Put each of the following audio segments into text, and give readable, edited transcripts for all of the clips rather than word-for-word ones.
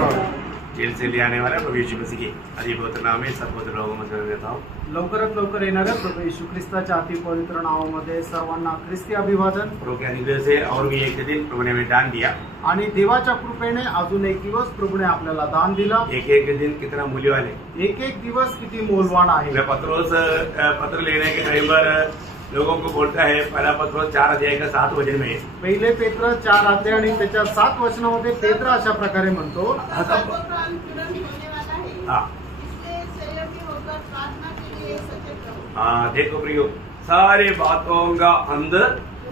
Sir. Gel से ले आने वाला प्रभु यीशु मसीह के अति पवित्र नाम में सब पवित्र लोगों में सलाम देता हूँ। लवकरात लवकर येणाऱ्या प्रभू येशू ख्रिस्ताच्या अति पवित्र नावामध्ये सर्वांना ख्रिस्ती अभिवादन। प्रभु के अनुग्रह से और भी एक दिन प्रभु ने हमें दान दिया आणि देवाच्या कृपेने अजून एक दिवस प्रभूने आपल्याला दान दिला। एक एक दिन कितना मूल्यवान है, एक एक दिवस किती मौल्यवान आहे। मैं पत्रोस पत्र लेने के टाइम पर लोगों को बोलता है, पहला पत्रोस 4 अध्याय का 7 वचन में पहिले पेत्र 4 अध्याय आणि त्याच्या 7 वचनामध्ये पेत्र अशा प्रकारे म्हणतो, देखो प्रियो सारे बातों का अंत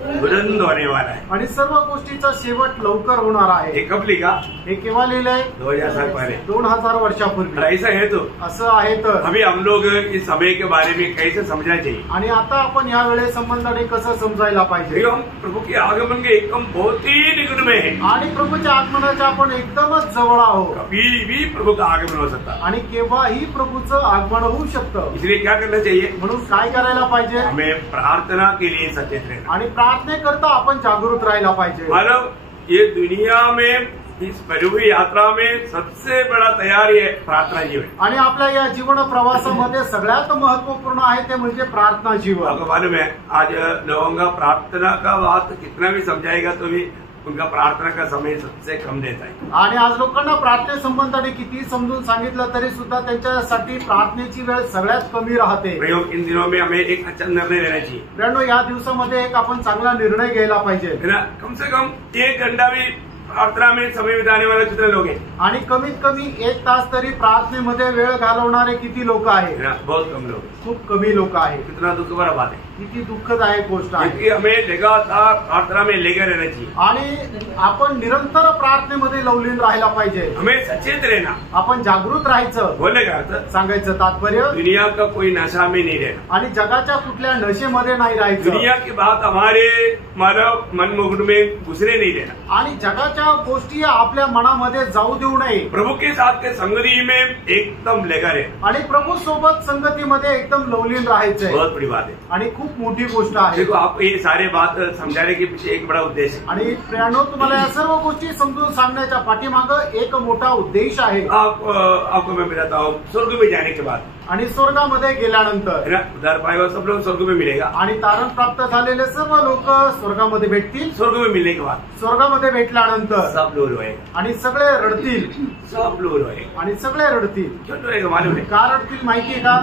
तुरंत होने वाला है आणि सर्व गोष्टीचा शेवट लवकर होणार आहे। ये कब लिखा? हे केव्हा लिहिलंय? 2000 साल पहले, 2000 वर्षापूर्वी। ऐसा है तो असं आहे तर अभी हम लोग इस समय के बारे में कैसे समझना चाहिए आणि आता आपण या वेळे संबंधाने कसं समजायला पाहिजे? हम प्रभु के आगमन के एकदम बहुत ही निकट में है आणि प्रभूच्या आगमनाच्या आपण एकदमच जवळ आहोत। कभी भी प्रभु का आगमन हो सकता आणि केव्हाही प्रभूचं आगमन होऊ शकतं। इसलिए क्या करना चाहिए? म्हणून काय करायला पाहिजे? हमें प्रार्थना के लिए सचेत रहना आणि प्रार्थनेकरता आपण जागृत राहायला पाहिजे। मतलब ये दुनिया में इस प्रभु यात्रा में सबसे बड़ा तैयारी है प्रार्थना जीवन। आणि आपल्या या जीवन प्रवासामध्ये सगळ्यात महत्वपूर्ण आहे ते म्हणजे प्रार्थना जीवन। आपको मालूम है आज लोगों का प्रार्थना का बात कितना भी समझाएगा तो भी उनका प्रार्थना का समय सबसे कम देता है। आणि आज लोकांना प्रार्थने संबंधाने किती समजून सांगितलं तरी सुद्धा त्यांच्यासाठी प्रार्थनेची वेळ सगळ्यात कमी राहते। प्रयोग इन दिनों में हमें एक अच्छा निर्णय लेना चाहिए। मित्रांनो, या दिवसामध्ये एक आपण चांगला निर्णय घ्यायला पाहिजे है ना। कम से कम 1 घंटा भी प्रार्थना में समय बिताने वाले कितने लोग हैं? आणि कमीत कमी 1 तास तरी प्रार्थनेमध्ये वेळ घालवणारे किती लोक आहेत? बहुत कम लोग, खूप कमी लोक आहेत। कितना दुख भरा बात है, किती दुःखदायक गोष्ट आहे। क्योंकि हमें लगातार प्रार्थना में लेकर रहना चाहिए आणि आपण निरंतर प्रार्थनेमध्ये लवलीन राहायला पाहिजे। हमें सचेत रहना, आपण जागृत राहायचं। बोलने का अर्थ सांगायचं तात्पर्य दुनिया का कोई नशा में नहीं रहना आणि जगाच्या कुठल्या नशेमध्ये नाही राहायचं। दुनिया की बात हमारे मानव मनमुकुट में घुसने नहीं देना आणि जगाच्या गोष्टी आपल्या मनामध्ये जाऊ देऊ नये। प्रभु के साथ के संगति में एकदम लगा रहे आणि प्रभू सोबत संगतीमध्ये एकदम लवलीन राहायचंय। बहुत बड़ी बात है आणि खूप मोठी गोष्ट आहे। देखो आप ये सारे बात समझाने के पीछे एक बड़ा उद्देश्य है। आणि प्रियानो, तुम्हाला या सर्व गोष्टी समजून सांगण्याच्या पाठीमागं एक मोठा उद्देश आहे। आपको मैं बताता हूँ, स्वर्ग में जाने के बाद आणि स्वर्गामध्ये गेल्यानंतर उद्धार पाएगा सब लोग स्वर्ग में मिलेगा आणि तारण प्राप्त झालेले सर्व लोक स्वर्गामध्ये भेटतील। स्वर्ग में मिलने के बाद स्वर्गामध्ये भेटल्यानंतर सब लोग रोएगा आणि सगळे रडतील। सब लोग रोएगा आणि सगळे रडतील। क्यों रोएगा मालूम है? का रडतील माहितीये का?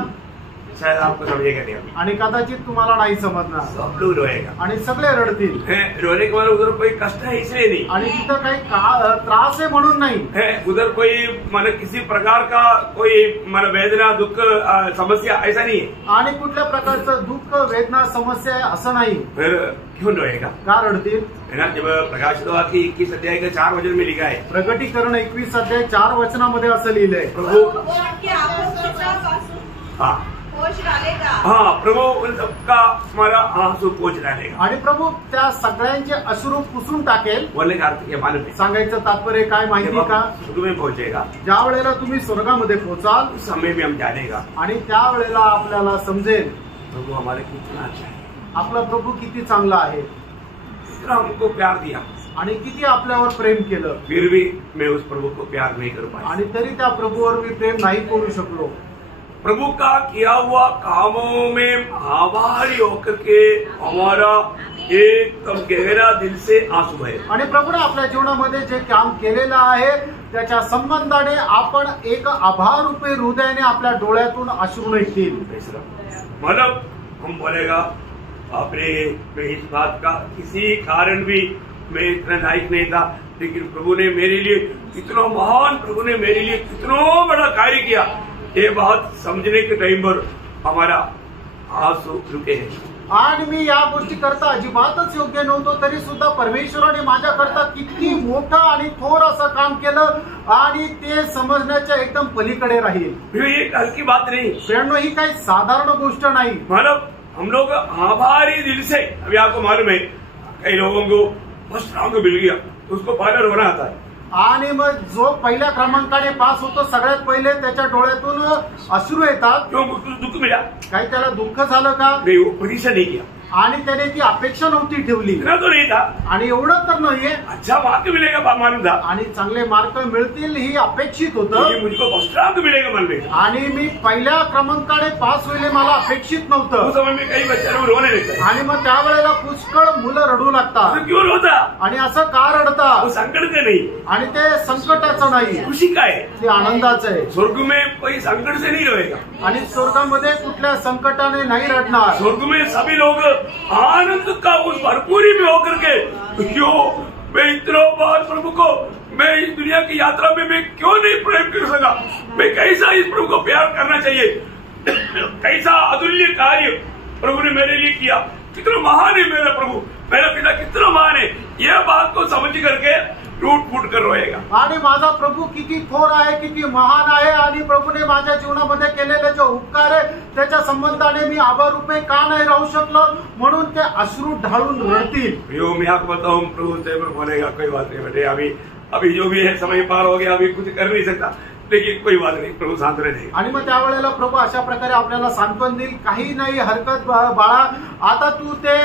शायद आपको समझेगा नहीं अभी। आणि कदाचित तुम्हाला नाही समजणार। सब लोग रोएगा आणि सगळे रडतील। रोने के बाद उधर कोई कष्ट है इसलिए नहीं, आणि तिथं काही त्रास आहे म्हणून नाही है उधर कोई मन किसी प्रकार का कोई मन वेदना दुख समस्या ऐसा नहीं है। आणि कुठल्या प्रकारचं दुःख वेदना समस्या आहे असं नाही। फिर क्यों रोएगा? का रडतील? है ना। जब प्रकाशित वाक्य की 21 अध्याय का 4 वचन में लिखा है, प्रकटीकरण 21 अध्याय 4 वचनामध्ये असं लिहिलंय, प्रभु हाँ प्रभु उन सबका हमारा आंसू पोंछ डालेगा आणि प्रभू त्या सगळ्यांचे अश्रू पुसून टाकेल। बोलने का अर्थ क्या मालूम है? सांगायचं तात्पर्य काय माहिती का? स्वर्ग में पहुंचेगा, ज्या वेळेला तुम्ही स्वर्गामध्ये पोहोचाल उस समय में हम जानेगा आणि त्या वेळेला आपल्याला समजेल प्रभु हमारे कितना अच्छा है, आपला प्रभू किती चांगला आहे, कितना हमको प्यार दिया आणि किती आपल्यावर प्रेम केलं। फिर भी मैं उस प्रभु को प्यार नहीं कर पाया आणि तरी त्या प्रभूवर मी प्रेम नाही करू शकलो। प्रभु का किया हुआ कामों में आभारी होकर के हमारा एकदम गहरा दिल से आंसू है। आणि प्रभूने आपल्या जीवनामध्ये जे काम केलेलं आहे त्याच्या संबंधाने आपण एक आभार रूपी हृदयाने आपल्या डोळ्यातून अश्रू निघतील। मतलब हम बोलेगा आपने मैं इस बात का किसी कारण भी मैं इतना लायक नहीं था, लेकिन प्रभु ने मेरे लिए कितना महान, प्रभु ने मेरे लिए कितना बड़ा कार्य किया, ये बात समझने के टाइम पर हमारा आंसू रुके हैं। आणि मी या गोष्टी करता अजिबातच योग्य नव्हतो तरी सुद्धा परमेश्वराने माझ्याकरता किती मोठं आणि थोर असं काम केलं आणि ते समजण्याच्या एकदम पलीकडे राहील। ये हल्की बात नहीं, प्रियांनो, ही काही साधारण गोष्ट नाही। मतलब हम लोग आभारी दिल से, अभी आपको मालूम है कई लोगों को फर्स्ट रैंक मिल गया तो उसको पहले रोना आता है, आणि मग जो पहिल्या क्रमांकाने पास होतो सगळ्यात पहिले त्याच्या डोळ्यातून अश्रू येतात। क्यों? दुख मिला, काही त्याला दुःख झालं का? नहीं, वो परीक्षा नहीं किया, आणि त्याने ती अपेक्षा नव्हती ठेवली इतना तो नहीं था। आणि एवढं तर नाहीये अच्छा मार्क मिलेगा मालूम था, आणि चांगले मार्क मिळतील ही अपेक्षित लेकिन होतं मुझको फर्स्ट रैंक मिलेगा मालूम नहीं था। आणि मी पहिल्या क्रमांकाने पास होईल मला अपेक्षित उस नव्हतं समय में कई बच्चे लोग रोने लगते हैं। आणि मग त्यावेळेला पुष्कळ मुलं रडू लागतात तो क्यों रोता? आणि असं का वो रडतात संकट का नहीं, आणि ते संकटाचं नाही खुशी का है। ते आनंदाचं आहे स्वर्ग में कोई संकट से नहीं रोएगा, आणि स्वर्गामध्ये कुठल्या संकटाने नाही रडणार स्वर्ग में सभी लोग आनंद का उस भरपूरी में होकर के क्यों मैं इतना बार प्रभु को मैं इस दुनिया की यात्रा में मैं क्यों नहीं प्रेम कर सका, मैं कैसा इस प्रभु को प्यार करना चाहिए, कैसा अतुल्य कार्य प्रभु ने मेरे लिए किया, कितना महान है मेरा प्रभु, मेरा पिता कितना महान है, यह बात को समझ करके टूट फूट कर रोएगा। आणि माझा प्रभू किती थोर आहे किती महान आहे आणि प्रभूने माझ्या जीवनामध्ये केलेले जे उपकार आहे त्याच्या संबंधाने मी आभारूपे का नाही राहू शकलो म्हणून ते अश्रू ढाळून रडतील। यो मैं आपको बताऊं प्रभु से बोलेगा कोई बात नहीं बेटे, अभी जो भी है समय पार हो गया, अभी कुछ कर नहीं सकता, लेकिन कोई बात नहीं, प्रभु सांत्वन देगा। आणि मग त्यावेळेला प्रभू अशा प्रकारे आपल्याला सांत्वन देईल, काही नाही हरकत बाळा, आता तू ते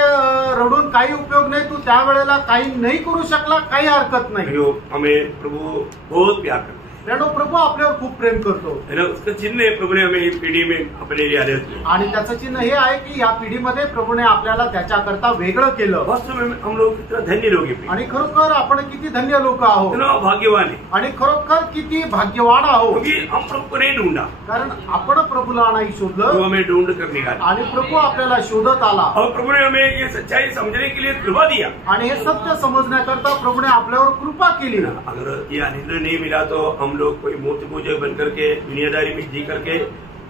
रडून काही उपयोग नाही, तू त्यावेळेला काही नाही करू शकला, काही हरकत नाही। यो हमें प्रभु बहुत प्यार करता है, त्यानं प्रभू आपल्यावर खूप प्रेम करतो है ना। उसका चिन्ह है प्रभु ने हमें इस पीढ़ी में अपने लिए आदेश दिया, आणि त्याचं चिन्ह हे आहे की या पिढीमध्ये प्रभूने आपल्याला त्याच्याकरता वेगळं केलं। वास्तव में हम लोग कितना धन्य लोग हैं, आणि खरोखर आपण किती धन्य लोक आहोत कितना भाग्यवान है, आणि खरोखर किती भाग्यवान आहोत, क्योंकि हम प्रभु को नहीं ढूंढा, कारण आपण प्रभूला नाही प्रभु शोधलं हमें ढूंढ कर निकाला, आणि प्रभू आपल्याला शोधत आला और प्रभु ने हमें ये सच्चाई समझने के लिए कृपा दिया। आणि हे सत्य समजण्याकरता प्रभूने आपल्यावर कृपा केली। अगर ये आनंद नहीं मिला तो हम लोग कोई मूर्ति पूजक बन करके दुनियादारी में जी करके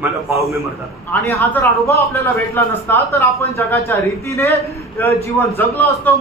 मतलब पाव में मरता था। आणि हा जर अनुभव आपल्याला भेटला नसता तर आपण जगाच्या रीतीने जीवन जगलो असतो,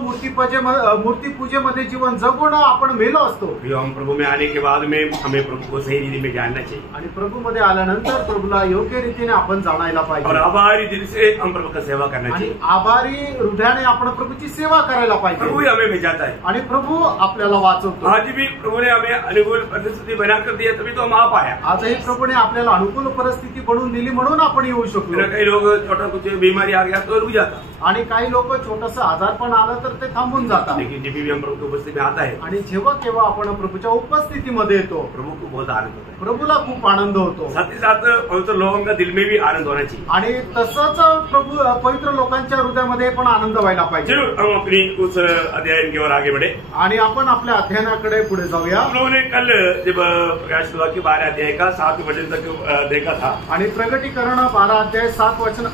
मूर्तिपूजेमध्ये जीवन जगून आपण मेलो असतो। हम प्रभु में आने के बाद में हमें प्रभु को सही रीति में जानना चाहिए, आणि प्रभू मध्ये आल्यानंतर प्रभूला योग्य रीतीने आपण जाणायला और पाहिजे, आभारी दिल से हम प्रभु का सेवा करना आणि चाहिए। आभारी हृदयाने आपण प्रभूची सेवा करायला प्रभु पाहिजे, ही हमें बचाता है। आणि प्रभू आपल्याला वाचवतो। आज भी प्रभु ने हमें अनुकूल परिस्थिति बना कर दिया, तभी तो हम आ पाया। आजही प्रभूने आपल्याला अनुकूल परिस्थिती बनवून दिली म्हणून आपण येऊ शकलो। कई लोग छोटा कुछ बीमारी आ गया तो रुक जाता, आणि काही लोक छोटस आजारपण आलं तर ते थांबून जातात, लेकिन जब भी हम प्रभु की उपस्थिति में आता है आणि जेव्हा केव्हा आपण प्रभूच्या उपस्थितीमध्ये येतो प्रभु को बहुत आनंद होता है। प्रभूला खूप आनंद होतो, साथ ही साथ पवित्र लोगों का दिल में भी आनंद होना चाहिए। आणि तसंच प्रभू पवित्र लोकांच्या हृदयामध्ये पण आनंद व्हायला पाहिजे। जरूर हम अपनी उस अध्ययन की ओर आगे बढ़े। आणि आपण आपल्या अध्ययनाकडे पुढे जाऊया। हम लोगों ने कल जब प्रकाश विभाग के 12 अध्याय का 7 वचन तक देखा था, आणि प्रगटीकरण 12 अध्याय 7 वचन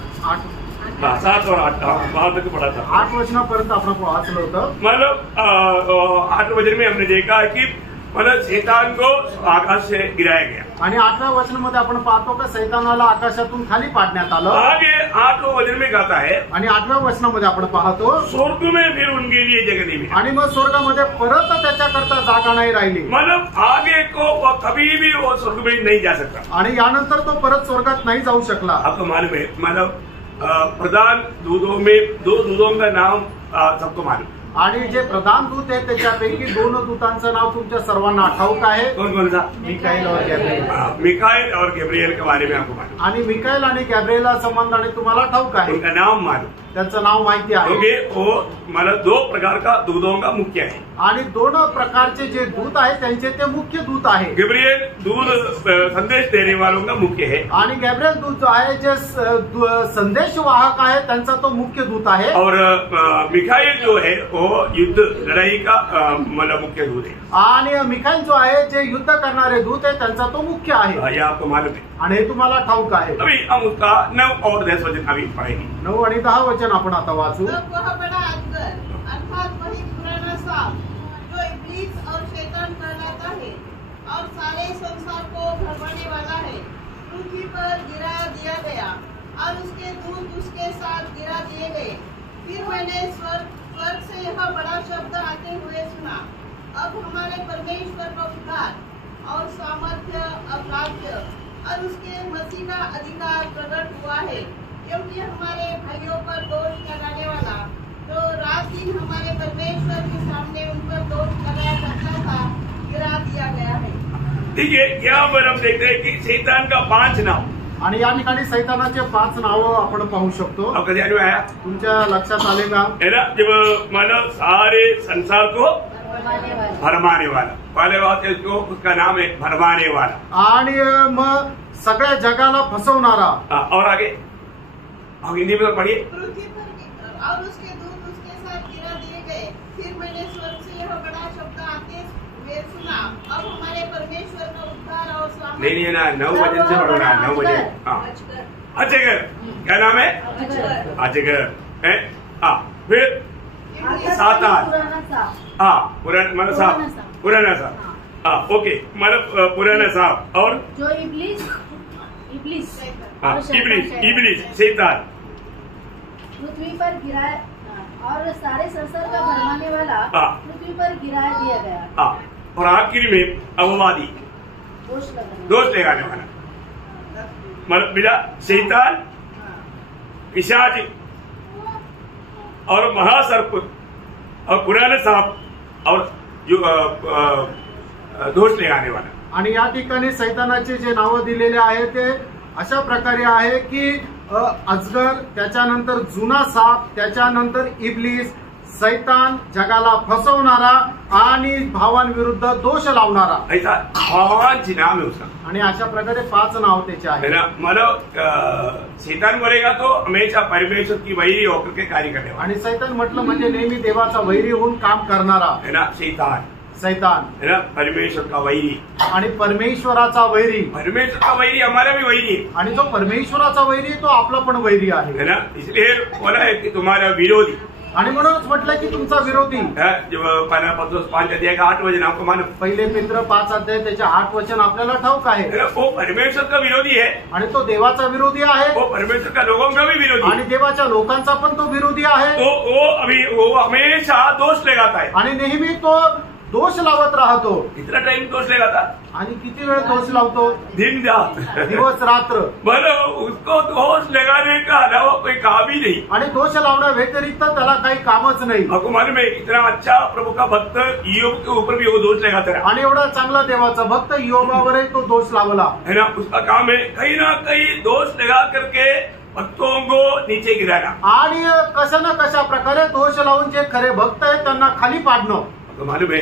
7 और 8 वहां तक पढ़ा था। 8 वचनापर्यंत आपण वाचलं होतं। मतलब 8 वचन में हमने देखा कि मतलब शैतान को आकाश से गिराया गया, आणि 8व्या वचनामध्ये आपण पाहतो का सैतानाला आकाशातून खाली पाडण्यात आलं। आगे 8वें वचन में कहता है आणि 8व्या वचनामध्ये आपण पाहतो स्वर्ग में फिर उनके लिए जगह नहीं मिली, आणि मग स्वर्गामध्ये परत त्याच्याकरता जागा नाही राहिली, मतलब आगे को वो कभी भी वो स्वर्ग में नहीं जा सकता। आणि यानंतर तो परत स्वर्गात नाही जाऊ शकला। आपको मालूम है, मतलब प्रधान दूतों में 2 दूतों का नाम सबको मालूम, आणि जे प्रधान दूत आहेत त्याच्यापैकी 2 दूतांचं नाव तुमच्या सर्वांना ठाऊक आहे। कौन कौन सा? मिकाएल और गॅब्रिएल। मिकाएल और गैब्रिएल के बारे में आपको मालूम, आणि मिकाएल आणि गॅब्रिएला संबंधाने तुम्हाला ठाऊक आहे, उनका नाम मालूम, त्यांचं नाव माहिती आहे, क्योंकि वो मतलब 2 प्रकार का दूतों का मुख्य है। आणि 2 प्रकारचे जे दूत आहेत त्यांचे ते मुख्य दूत आहे। गैब्रिएल दूत संदेश देने वालों का मुख्य है, आणि गॅब्रिएल दूत जो आहे जे संदेश वाहक आहे त्यांचा तो मुख्य दूत आहे, और मिकाएल जो है वो युद्ध लड़ाई का मतलब मुख्य दूत है, आणि मिकाएल जो आहे जे युद्ध करणारे दूत आहे त्यांचा तो मुख्य आहे। ये आपको मालूम है। आणि हे तुम्हाला ठाऊक आहे। अभी हम उसका 9 और 10 वचन अभी पढ़ेंगे। 9 आणि 10 वचन आपण आता वाचू। तब वह बड़ा अजगर अर्थात वही पुराना सांप जो इब्लीस और शैतान कहलाता है और सारे संसार को भरमाने वाला है, पृथ्वी पर गिरा दिया गया और उसके दूत उसके साथ गिरा दिए गए। फिर मैंने स्वर्ग से यह बड़ा शब्द आते हुए सुना, अब हमारे परमेश्वर का उद्धार और सामर्थ्य और राज्य और उसके मसीह का अधिकार प्रकट हुआ है, क्योंकि हमारे भाइयों पर दोष लगाने वाला जो रात दिन हमारे परमेश्वर के सामने उन पर दोष लगाया करता था गिरा दिया गया है। देखिए यहाँ पर हम देखते हैं कि शैतान का 5 नाम, आणि या ठिकाणी सैतानाचे 5 नावं आपण पाहू शकतो. अब कभी आने आया तुमच्या लक्षात आले का? है ना, जब मतलब सारे संसार को भरमाने वाला, पहले बात है जो उसका नाम है भरमाने वाला. आणि मग सगळ्या जगाला फसवणारा. और आगे और हिंदी में पढ़िए. पृथ्वी पर और उसके दूत उसके साथ गिरा दिए गए. फिर मैंने स्वर्ग से यह बड़ा शब्द आते हुए सुना, अब हमारे परमेश्वर का उद्धार और स्वामी. नहीं ना, 9 वचन से पढ़ना, 9 वचन. हाँ, अजगर. क्या नाम है? अजगर है. हाँ, फिर सातान. हाँ, पुराना साहब, पुराना साहब. हाँ, ओके, मतलब पुराना साहब. और जो इब्लिस हाँ, इब्लिस शैतान. पृथ्वी पर गिराया और सारे संसार का भरमाने वाला हाँ. पृथ्वी पर गिराया दिया गया. हाँ, और आखिरी में अववादी, दोष लगाने वाला. मतलब मिला शैतान, पिशाच और महासर्प और पुराने सांप और जो दोष लगाने वाला. आणि या ठिकाणी सैतानाचे जे नावं दिलेले आहे ते अशा प्रकारे आहे की अजगर, त्याच्यानंतर जुना साप, त्याच्यानंतर इब्लिस, सैतान, जगाला फसवणारा आणि भावांविरुद्ध दोष लावणारा. ऐसा पांच नाम है उसका. आणि अशा प्रकारे 5 नाव त्याचे है आहे. ना, मतलब शैतान बोलेगा तो हमेशा परमेश्वर की वैरी होकर के कार्य करने वाला. आणि सैतान म्हटलं म्हणजे नेहमी देवाचा वैरी होऊन काम करणारा. है ना, शैतान सैतान है ना, परमेश्वर का वैरी. आणि परमेश्वराचा वैरी. परमेश्वर का वैरी हमारा भी वैरी है. आणि जो परमेश्वराचा वैरी तो आपला पण वैरी आहे. है ना, इसलिए बोला है कि तुम्हारा विरोधी. आणि म्हणूनच म्हटलं की तुमचा विरोधी. जब पहला पत्रोस 5 अध्याय का 8 वचन आपको मालूम. पहिले पेत्र 5 अध्याय त्याचे 8 वचन आपल्याला ठाऊक आहे. है ना, वो परमेश्वर का विरोधी है. आणि तो देवाचा विरोधी आहे. वो परमेश्वर का लोगों का भी विरोधी आणि है. देवाच्या लोकांचा पण तो विरोधी आहे. तो वो हमेशा दोष लगाता है. आणि नेहमी तो दोष लावत राहतो. कितना टाइम दोष लगाता. आणि किती वेळ दोष लावतो? दिन रात, दिवस रात्र. मतलब उसको दोष लगाने का अलावा कोई काम ही नहीं. आणि दोष लावण्या व्यतिरिक्त त्याला काही कामच नाही. आपको मालूम है इतना अच्छा प्रभु का भक्त ईयोब के ऊपर भी वो दोष लगाता रहा. आणि एवढा चांगला देवाचा भक्त योबावरही तो दोष लावला. है ना, उसका काम है कहीं ना कहीं दोष लगा करके भक्तों को नीचे गिराना. आणि कशा ना कशा प्रकारे दोष लावून जे खरे भक्त आहेत त्यांना खाली पाडणं. तो मालूम है,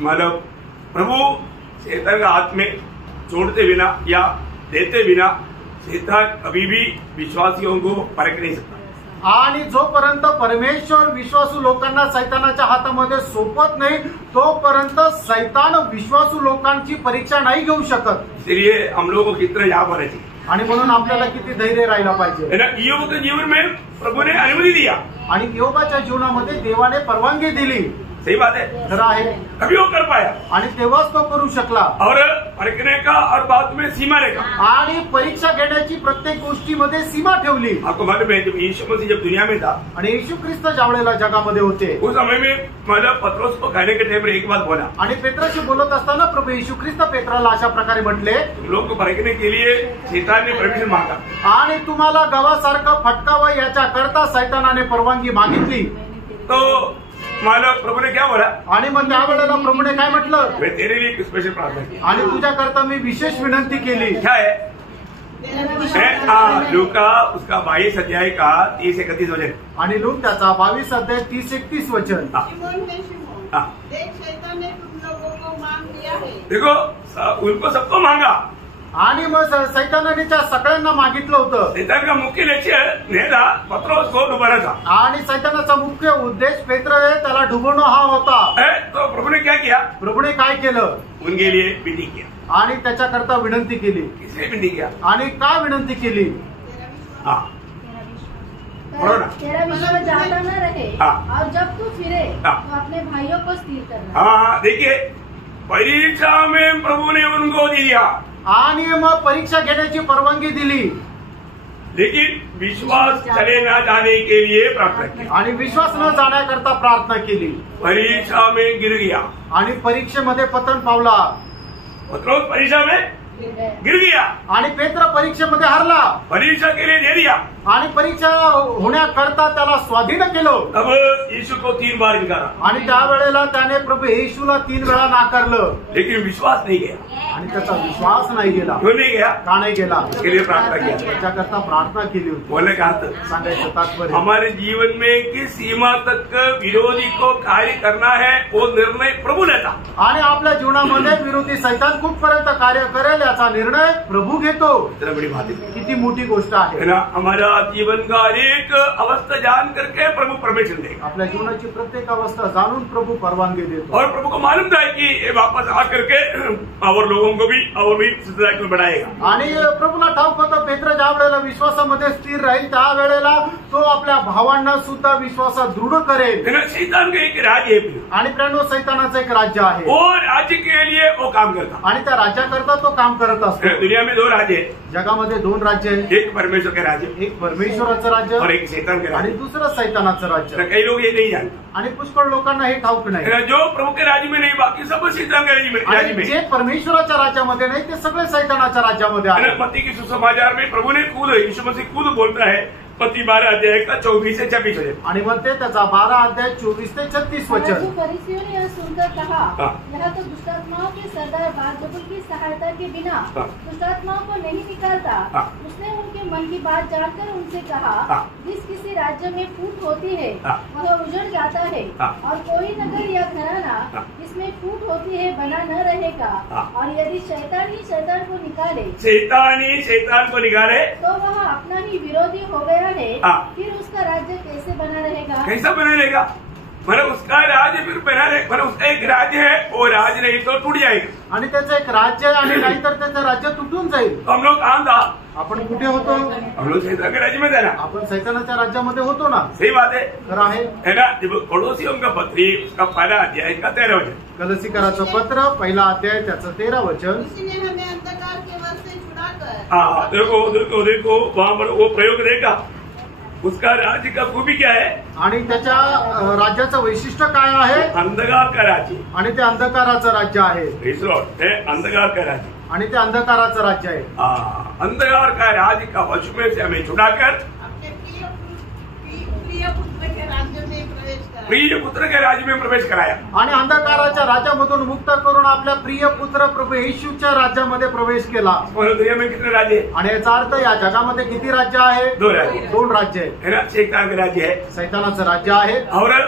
मतलब प्रभु शैतान का हाथ में छोड़ते बिना या देते बिना शैतान कभी भी विश्वासियों को परख नहीं सकता. आणि जोपर्यंत परमेश्वर विश्वासू लोकांना सैतानाच्या हातामध्ये सोपत नाही तोपर्यंत सैतान विश्वासू लोकांची परीक्षा नाही घेऊ शकत. इसलिए हम लोगों को कितना याद होना चाहिए. आणि म्हणून आपल्याला किती धैर्य राहायला पाहिजे. है ना, ईयोब के जीवन में प्रभु ने अनुमति दिया. आणि योबाच्या जीवनामध्ये देवाने परवानगी दिली. सही बात है, खरं आहे. कभी वो कर पाया. आणि तेव्हाच तो करू शकला. और परखने का और बाद में सीमा रेखा. आणि परीक्षा घेण्याची प्रत्येक गोष्टीमध्ये सीमा ठेवली. आपको मालूम है जब यीशु मसीह जब दुनिया में था, आणि येशू ख्रिस्त ज्या वेळेला जगामध्ये होते उस समय में मतलब पत्रोस को कहने के टाइम में एक बात बोला. आणि पेत्राशी बोलत असताना प्रभू येशू ख्रिस्त पेत्राला अशा प्रकारे म्हटले, तुम लोग को परखने के लिए शैतान ने परमिशन मांगा. आणि तुम्हाला गव्हासारखं फटकावं याच्या करता सैतानाने परवानगी मागितली. तो मालक प्रभु ने क्या बोला. आणि मग त्यावेळेला प्रभूने काय म्हटलं, मैं तेरे लिए एक स्पेशल प्रार्थना की. आणि तुझ्याकरता मी विशेष विनंती केली. क्या है? लूका उसका 22 अध्याय का 30-31 वचन. आणि लूक त्याचा 22 अध्याय 30-31 वचन. शिमोन है शिमोन, हाँ. देख शैतान ने तुम लोगों को मांग लिया है. देखो उनको सबको मांगा. आणि मग सैतानाने त्या सगळ्यांना मागितलं होतं. शैतान का मुख्य लक्ष्य नेता पत्रोस को डुबाना था. आणि सैतानाचा मुख्य उद्देश पेत्र त्याला डुबवणं हा होता. तो प्रभु ने क्या किया. प्रभूने काय केलं, उनके लिए विनती किया. आणि त्याच्याकरता विनंती केली. किसने विनती किया. आणि का विनंती केली. हाँ, बोलो ना. तेरा विश्वास जाता न रहे. हाँ. और जब तू फिरे हाँ. तो अपने भाइयों को स्थिर करना. हाँ, देखिए परीक्षा में प्रभु ने उनको दिया. आणि मग परीक्षा घेण्याची परवानगी दिली. लेकिन विश्वास चले न जाने के लिए प्रार्थना की. आणि विश्वास न जाण्याकरता प्रार्थना केली. परीक्षा में गिर गया. आणि परीक्षेमध्ये पतन पावला. पत्रोस परीक्षा में गिर गया. आणि पेत्र परीक्षेमध्ये हरला. परीक्षा के लिए दे दिया. आणि परीक्षा होण्याकरता त्याला स्वाधीन केलं. अब यीशु को 3 बार इनकारा, आणि त्यावेळेला त्याने प्रभू येशूला 3 वेळा नाकारलं, लेकिन विश्वास नहीं गया. आणि त्याचा विश्वास नाही गेला. क्यों नहीं गया? का नाही गेला? उसके लिए प्रार्थना किया. त्याच्याकरता प्रार्थना केली होती. बोलने का अर्थ, सांगायचं तात्पर्य, हमारे जीवन में किस सीमा तक विरोधी को कार्य करना है वो निर्णय प्रभु लेता. आणि आपल्या जीवनामध्ये विरोधी सैतान कुठपर्यंत कार्य करेल याचा निर्णय प्रभू घेतो. इतना बड़ी बात है किती मोठी गोष्ट आहे ना. हमारा जीवन का एक अवस्था जान करके प्रभु परमिशन देगा. आपल्या जीवनाची प्रत्येक अवस्था जाणून प्रभू परवानगी देतो. और प्रभु को मालूम था कि ये वापस आकर के और लोगों को भी और भी सिद्धांत बढ़ाएगा. आणि प्रभूला ठाऊक होतं पेत्र ज्या वेळेला विश्वासामध्ये स्थिर राहील त्यावेळेला तो आपल्या भावांना सुद्धा विश्वासात दृढ करेल. है ना. शैतान का एक राज्य है आणि प्रेरणो सैतानाचं एक राज्य आहे, वो राज्य के लिए वो काम करता. आणि त्या राज्याकरता तो काम करत असतो. दुनिया में 2 राज्य है, जगामध्ये 2 राज्य आहेत, एक परमेश्वर के राज्य एक परमेश्वराचं राज्य और एक शैतान के आणि राज्य. दुसरं सैतानाचं राज्य. कई लोग ये नहीं जानते. आणि पुष्कळ लोकांना हे ठाऊक नाही. जो प्रभु के राज्य में नहीं, बाकी सब शैतान के राज्य आणि में. जे परमेश्वराच्या राज्यामध्ये नाही ते सगळे सैतानाच्या राज्यामध्ये है ना. आहे. मत्ती के सुसमाचार में प्रभु ने खुद, यीशु मसीह खुद बोलता है, मत्ती 12 अध्याय का 24 से 26 वचन. आणि म्हणते त्याचा 12 अध्याय 24 ते 36 वचन. परंतु फरीसियों ने यह सुनकर कहा, हाँ। यह तो दुष्टात्माओं के सरदार बालजबूल की सहायता के बिना हाँ। दुष्टात्माओं को नहीं निकालता. हाँ। उसने उनके मन की बात जानकर उनसे कहा, हाँ। जिस किसी राज्य में फूट होती है हाँ। वह उजड़ जाता है, हाँ। और कोई नगर या घराना हाँ। जिसमें फूट होती है बना न रहेगा. हाँ। और यदि शैतान ही शैतान को निकाले शैतान ही शैतान को निकाले तो वह अपना ही विरोधी हो गया है. हाँ। फिर उसका राज्य कैसे बना रहेगा? कैसा बना रहेगा? मतलब उसका राज्य फिर बना रहे, मतलब उसका एक राज्य है, वो राज्य नहीं तो टूट जाएगा. आणि त्याचं एक राज्य आहे आणि नाहीतर त्याचं राज्य तुटून जाईल. तो हम लोग कहाँ था? आपण कुठे होतो? हम लोग शैतान के राज्य में था ना. आपण सैतानाच्या राज्यामध्ये होतो ना. सही बात है. खरं आहे. है ना. जब पड़ोसियों का पत्री उसका 1 अध्याय का 13 वचन. कलसीकराचं पत्र 1 अध्याय त्याचं 13 वचन. उसने हमें अंधकार के वश से छुड़ाकर हाँ, देखो देखो देखो वहाँ पर वो प्रयोग देखा. उसका राज्य का खूबी क्या है? आणि त्याच्या राज्याचं वैशिष्ट्य काय आहे? अंधकार का राज्य. आणि ते अंधकाराचं राज्य आहे. Praise Lord. है अंधकार का राज्य. आणि ते अंधकाराचं राज्य आहे. अंधकार का राज्य का वश में से हमें छुड़ाकर अपने प्रिय पुत्र के राज्य में प्रवेश करा. प्रिय पुत्र के राज्य में प्रवेश कराया. आणि अंधकाराच्या राज्यामधून मुक्त करून आपल्या प्रिय पुत्र प्रभू येशूच्या राज्यामध्ये प्रवेश केला. और दुनिया में कितने राज्य है? आणि याचा अर्थ या जगामध्ये किती राज्य आहे? 2 राज्य. 2 राज्य आहे. है ना. शैतान के राज्य है सैतानाचं राज्य आहे और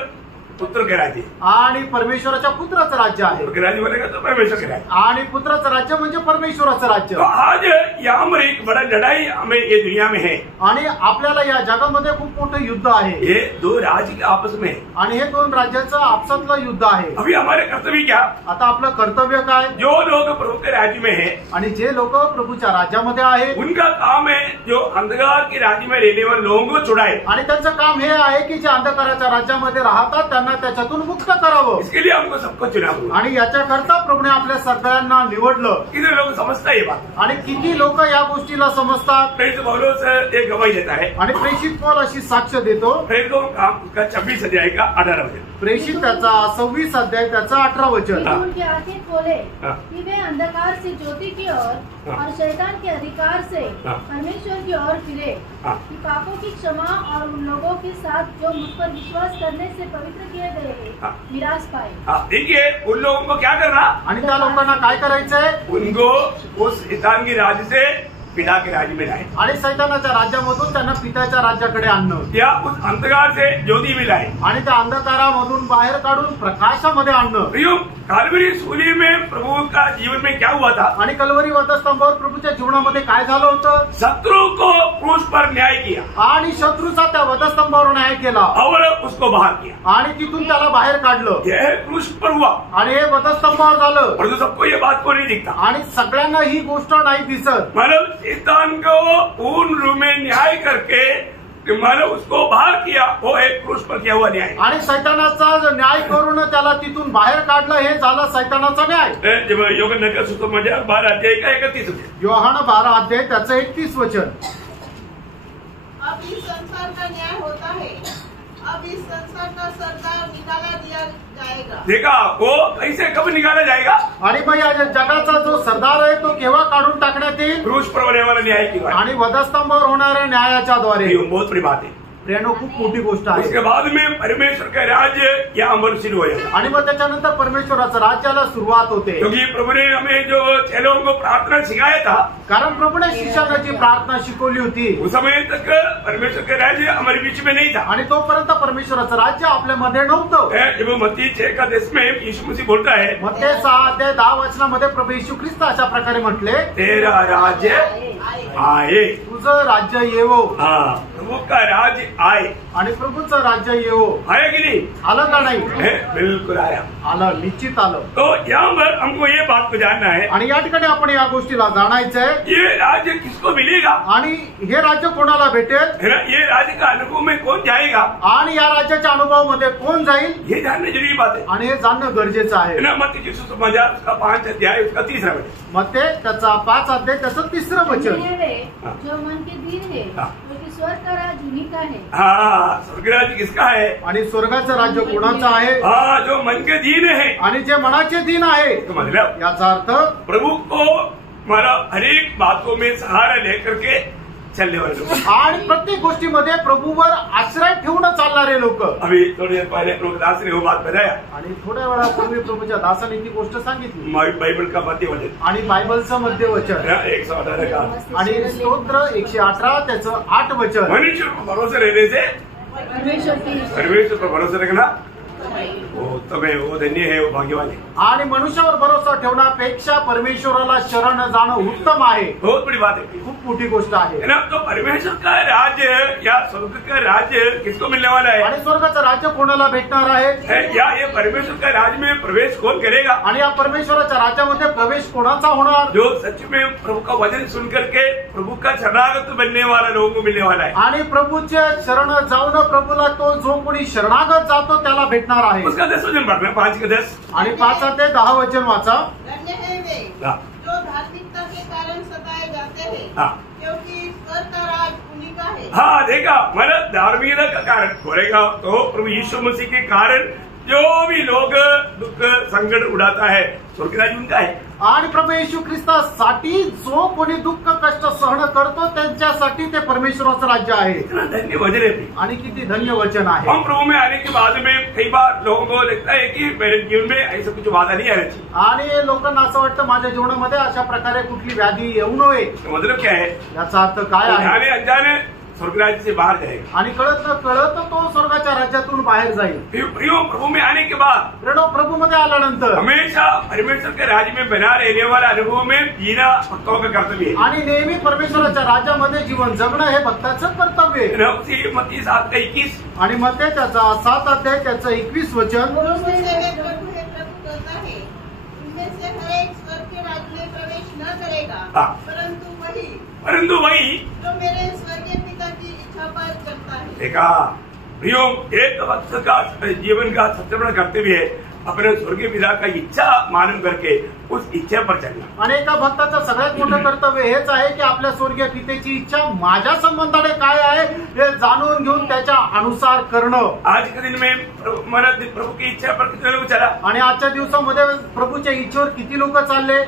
पुत्र के राज्य. आणि परमेश्वराच्या पुत्राचं राज्य आहे. पुत्र के राज्य बोलेगा तो परमेश्वर के राज्य. आणि पुत्राचं राज्य म्हणजे परमेश्वराचं राज्य. तो आज यहाँ पर एक बड़ा लड़ाई हमें ये दुनिया में है. आणि आपल्याला या जगामध्ये खूप मोठं युद्ध आहे. ये 2 राज्य के आपस में. आणि हे 2 राज्याचं आपसातलं युद्ध आहे. अभी हमारे कर्तव्य क्या? आता आपलं कर्तव्य काय? जो लोग प्रभु के राज्य में है, आणि जे लोक प्रभूच्या राज्यामध्ये आहेत उनका काम है जो अंधकार के राज्य में रहने वाले लोगों को छुड़ाए. आणि त्यांचं काम हे आहे की जे अंधकाराच्या राज्यामध्ये राहतात त्यांना त्याच्यातून मुक्त करावं. इसके लिए हमको सबको चुना हुआ. आणि याच्याकरता प्रभूने आपल्या सगळ्यांना निवडलं. कितने लोग समझता है ये बात? आणि किती लोक या गोष्टीला समजतात? प्रेरित पौलुस एक गवाही देता है. आणि प्रेषित पौल अशी साक्ष देतो. प्रेरितों का उसका 26 अध्याय का 18 वचन. प्रेषित त्याचा 26 अध्याय त्याचा 18 वचन. फिर उनकी आंखें खोले हाँ। कि वे अंधकार से ज्योति की ओर हाँ। और शैतान के अधिकार से हाँ। परमेश्वर की ओर फिरे, हाँ। कि पापों की क्षमा और उन लोगों के साथ जो मुझ पर विश्वास करने से पवित्र किए गए हैं हाँ। मिरास पाए. देखिए उन लोगों को क्या करना? आणि त्या लोकांना काय करायचंय? उनको उस शैतान के राज्य से पिता के राज्य में लाए. आणि सैतानाच्या राज्यामधून त्यांना पित्याच्या राज्याकडे आणणं. या उस अंधकार से ज्योति में लाए. आणि त्या अंधकारामधून बाहेर काढून प्रकाशामध्ये आणणं. प्रियो, काल्वरी सूली में प्रभु का जीवन में क्या हुआ था? आणि कलवरी वधस्तंभावर प्रभूच्या जीवनामध्ये काय झालं होतं? शत्रु को क्रूस पर न्याय किया आणि शत्रूचा त्या वधस्तंभावर न्याय केला और उसको बाहर किया. आणि तिथून त्याला बाहेर काढलं. यह क्रूस पर हुआ आणि हे वधस्तंभावर झालं. और तो सबको ये बात को नहीं दिखता. आणि सगळ्यांना ही गोष्ट नाही दिसत. मतलब शैतान को पूर्ण रूप में न्याय करके मतलब उसको बाहर किया, वो एक क्रूस पर किया हुआ न्याय. आणि सैतानाचा जो न्याय करून त्याला तिथून बाहेर काढलं हे झालं सैतानाचा न्याय. जब योगनगर सुसमाचार 12 अध्याय का 31 वचन. योहान 12 अध्याय त्याचं 31 वचन. अब इस संसार का न्याय होता है. अब इस संसार का सरदार निकाला दिया जाएगा. देखा वो कैसे कब निकाला जाएगा? आणि मग या जगाचा जो सरदार आहे तो केव्हा काढून टाकण्यात येईल? क्रूस पर होने वाला न्याय की बात। आणि वधस्तंभावर होणाऱ्या न्यायाच्या द्वारे। ये बहुत बड़ी बात है। प्रियानो, खूप मोठी गोष्ट आहे। उसके बाद में परमेश्वर का राज्य यहाँ पर शुरू हो जाता है। आणि मग त्याच्यानंतर परमेश्वराचं राज्याला सुरुवात होते। क्योंकि प्रभु ने हमें जो चेलों को प्रार्थना सिखाया था, कारण प्रभूने शिष्यांना जी प्रार्थना शिकवली होती, उस समय तक परमेश्वर का राज्य हमारे बीच में नहीं था। आणि तोपर्यंत परमेश्वराचं राज्य आपल्यामध्ये नव्हतं। जब मत्ती 6 में यीशु मसीह बोलता है, मत्ती 6:10 प्रभू येशू ख्रिस्त अशा प्रकारे म्हटले, तेरा राज्य आए, तुझं राज्य येवो। हाँ, प्रभु का राज्य आए। आणि प्रभूचं राज्य येवो। आया कि नहीं? आलं का नाही? बिल्कुल आया। आलं, निश्चित आलं। तो यहाँ पर हमको ये बात को जानना है, आणि या ठिकाणी आपण या गोष्टीला जाणायचंय, ये राज्य किसको मिलेगा आणि हे राज्य कोणाला भेटेल, है ना? ये राज्य का अनुभव में कौन जाएगा, आणि या राज्याच्या अनुभवामध्ये कोण जाईल, ये जानना जरूरी बात है। आणि हे जाणणं गरजेचं आहे। है ना? मत्ती सुसमाचार उसका 5 अध्याय उसका 3 वचन। मत्ती त्याचा 5 अध्याय त्याचं 3 वचन। जो मन के दीन है, क्योंकि स्वर्ग का राज उन्हीं का है। हाँ, स्वर्ग राज्य किसका है? आणि स्वर्गाचं राज्य कोणाचं आहे? हाँ, जो मन के दीन है। आणि जे मनाचे दिन आहे, तो मतलब याचा अर्थ प्रभु को हमारा हर एक बातों में सहारा लेकर के चलने वाले लोग। आणि प्रत्येक गोष्टीमध्ये प्रभूवर आश्रय ठेवून चालणारे लोक। अभी थोड़ी देर पहले प्रभु दास ने वो बात बताया, आणि थोड्या वेळापूर्वी प्रभूच्या दासाने ती गोष्ट सांगितली। बाइबल का मध्य वचन आणि बायबलचं मध्य वचन 118 का, आणि स्तोत्र 118 त्याचं 8 वचन। मनुष्य पर भरोसा रहने से परमेश्वर पर भरोसा रखना वो तुम्हें वो धन्य है, वो भाग्यवान है। आणि मनुष्यावर भरोसा ठेवण्यापेक्षा परमेश्वराला शरण जाणं उत्तम आहे। बहुत बड़ी बात है, खूप मोठी गोष्ट आहे। है ना? तो परमेश्वर का राज्य या स्वर्ग का राज्य किसको मिलने वाला है? आणि स्वर्गाचं राज्य कोणाला भेटणार आहे? या ये परमेश्वर का राज्य में प्रवेश कौन करेगा? आणि या परमेश्वराच्या राज्यामध्ये प्रवेश कोणाचा होणार? जो सच में प्रभु का वचन सुन करके प्रभु का शरणागत बनने वाला लोगों को मिलने वाला है। आणि प्रभूचे शरण जाऊन प्रभूला तो जो कोणी शरणागत जातो त्याला भेटणार आहे। उसका 10 वचन पढ़ना, 5 के 10 आणि 5 ते 10 वचन वाचा। धन्य है वे हाँ। जो धार्मिकता के कारण सताए जाते हैं, हाँ। क्योंकि स्वर्ग का राज उन्हीं का है। हाँ, देखा, मतलब धार्मिकता का कारण बोलेगा तो प्रभु यीशु मसीह के कारण जो भी लोग दुख संकट उड़ाता है, स्वर्ग राज्य उनका है। आणि प्रभू येशू ख्रिस्तासाठी जो कोणी दुःख कष्ट सहन करतो त्यांच्यासाठी ते परमेश्वराचं राज्य आहे। इतना धन्य वचन है। आणि किती धन्य वचन आहे। हम प्रभु में आने के बाद में कई बार लोगों को लगता है कि मेरे जीवन में ऐसा कुछ बाधा नहीं आना चाहिए। आणि लोकांना असं वाटतं माझ्या जीवनामध्ये अशा प्रकारे कुठली व्याधी येऊ नये। तो मतलब क्या है? याचा अर्थ काय आहे? जाने अनजाने स्वर्ग राज्य से बाहर जाएगा। आणि कळत न कळत तो स्वर्गाच्या राज्यातून बाहेर जाईल। प्रियो, प्रभु में आने के बाद प्रेरणो, प्रभूमध्ये आल्यानंतर हमेशा परमेश्वर के राज्य में बना रहने वाला अनुभव में जीना भक्तों का कर्तव्य है। आणि नेहमी परमेश्वराच्या राज्यामध्ये जीवन जगणं हे भक्ताचं कर्तव्य आहे। उसी मत्ती 7:21 आणि मग ते त्याचा 7 अध्याय त्याचं 21 वचन। उनमें से वे प्रभु है प्रभु कहता है, उनमें से हर एक स्वर्ग के राज्य में प्रवेश न करेगा, हाँ। परंतु वही जो मेरे स्वर्गीय पिता की इच्छा पर चलता है। देखा प्रियो, एक भक्त का जीवन का सबसे बड़ा कर्तव्य है अपने स्वर्गीय पिता का इच्छा मालूम करके उस इच्छा पर चलना। आणि एका भक्ताचं सगळ्यात मोठं कर्तव्य हेच आहे की आपल्या स्वर्गीय पितेची इच्छा माझ्या संबंधाने काय आहे हे जाणून घेऊन त्याच्या अनुसार करणं। आज के दिन में प्रभु की इच्छा पर कितने लोग चला? आणि आजच्या दिवसामध्ये प्रभूच्या इच्छेवर किती लोक चालले?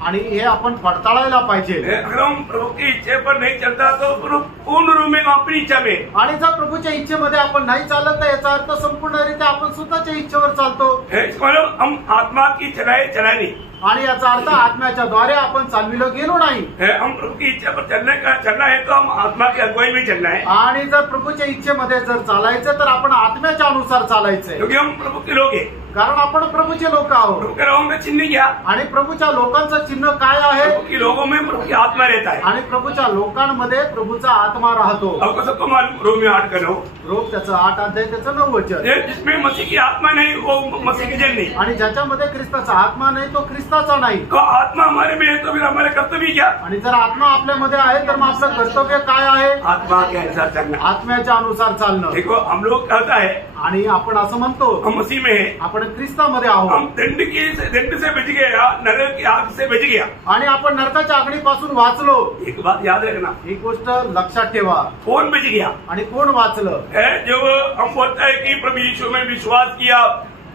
आणि हे आपण पडताळायला पाहिजे। अगर हम प्रभु की इच्छा पर नहीं चलता तो पूर्ण रूप में अपनी इच्छा में, आणि जर प्रभूच्या इच्छेमध्ये आपण नाही चालत तर याचा अर्थ संपूर्णरित्या आपण स्वतःच्या इच्छेवर चालतो। मतलब हम आत्मा की चलाए नहीं, आणि याचा अर्थ आत्म्याच्या द्वारे आपण चालविलं गेलो नाही। हम प्रभु की इच्छा पर चलना है तो हम आत्मा की अगुवाई में चलना है। आणि जर प्रभूच्या इच्छेमध्ये जर चालायचं तर आपण आत्म्याच्या अनुसार चालायचंय, क्योंकि हम प्रभु के लोग हैं। कारण आपण प्रभूचे लोक आहोत। प्रभु के लोगों में चिन्ह क्या? आणि प्रभूच्या लोकांचं चिन्ह काय आहे? प्रभु के लोगों में प्रभु की आत्मा रहता है। आणि प्रभूच्या लोकांमध्ये प्रभूचा आत्मा राहतो। आपको सबको मालूम, रोमी 8:9 रोम त्याचं 8 अध्याय त्याचं 9 वचन। जिसमें मसीह की आत्मा नहीं वो मसीह की जन नहीं। आणि ज्याच्यामध्ये ख्रिस्ताचा आत्मा नाही तो ख्रिस्ताचा नाही। तो आत्मा हमारे में है तो फिर हमारे कर्तव्य क्या? आणि जर आत्मा आपल्यामध्ये आहे तर मग आपलं कर्तव्य काय आहे? आत्मा के अनुसार चलना, आत्म्याच्या अनुसार चालणं। देखो हम लोग कहता है आणि आपण असं म्हणतो हम मसीह में है, आपण ख्रिस्तामध्ये आहोत। हम दंड से बच गया, नरक की आग से बच गया, आणि आपण नरकाच्या आगीपासून वाचलो। एक बात याद रखना, एक गोष्ट लक्षात ठेवा, कौन बच गया? आणि कोण वाचलं? जब हम बोलता है कि प्रभु यीशु में विश्वास किया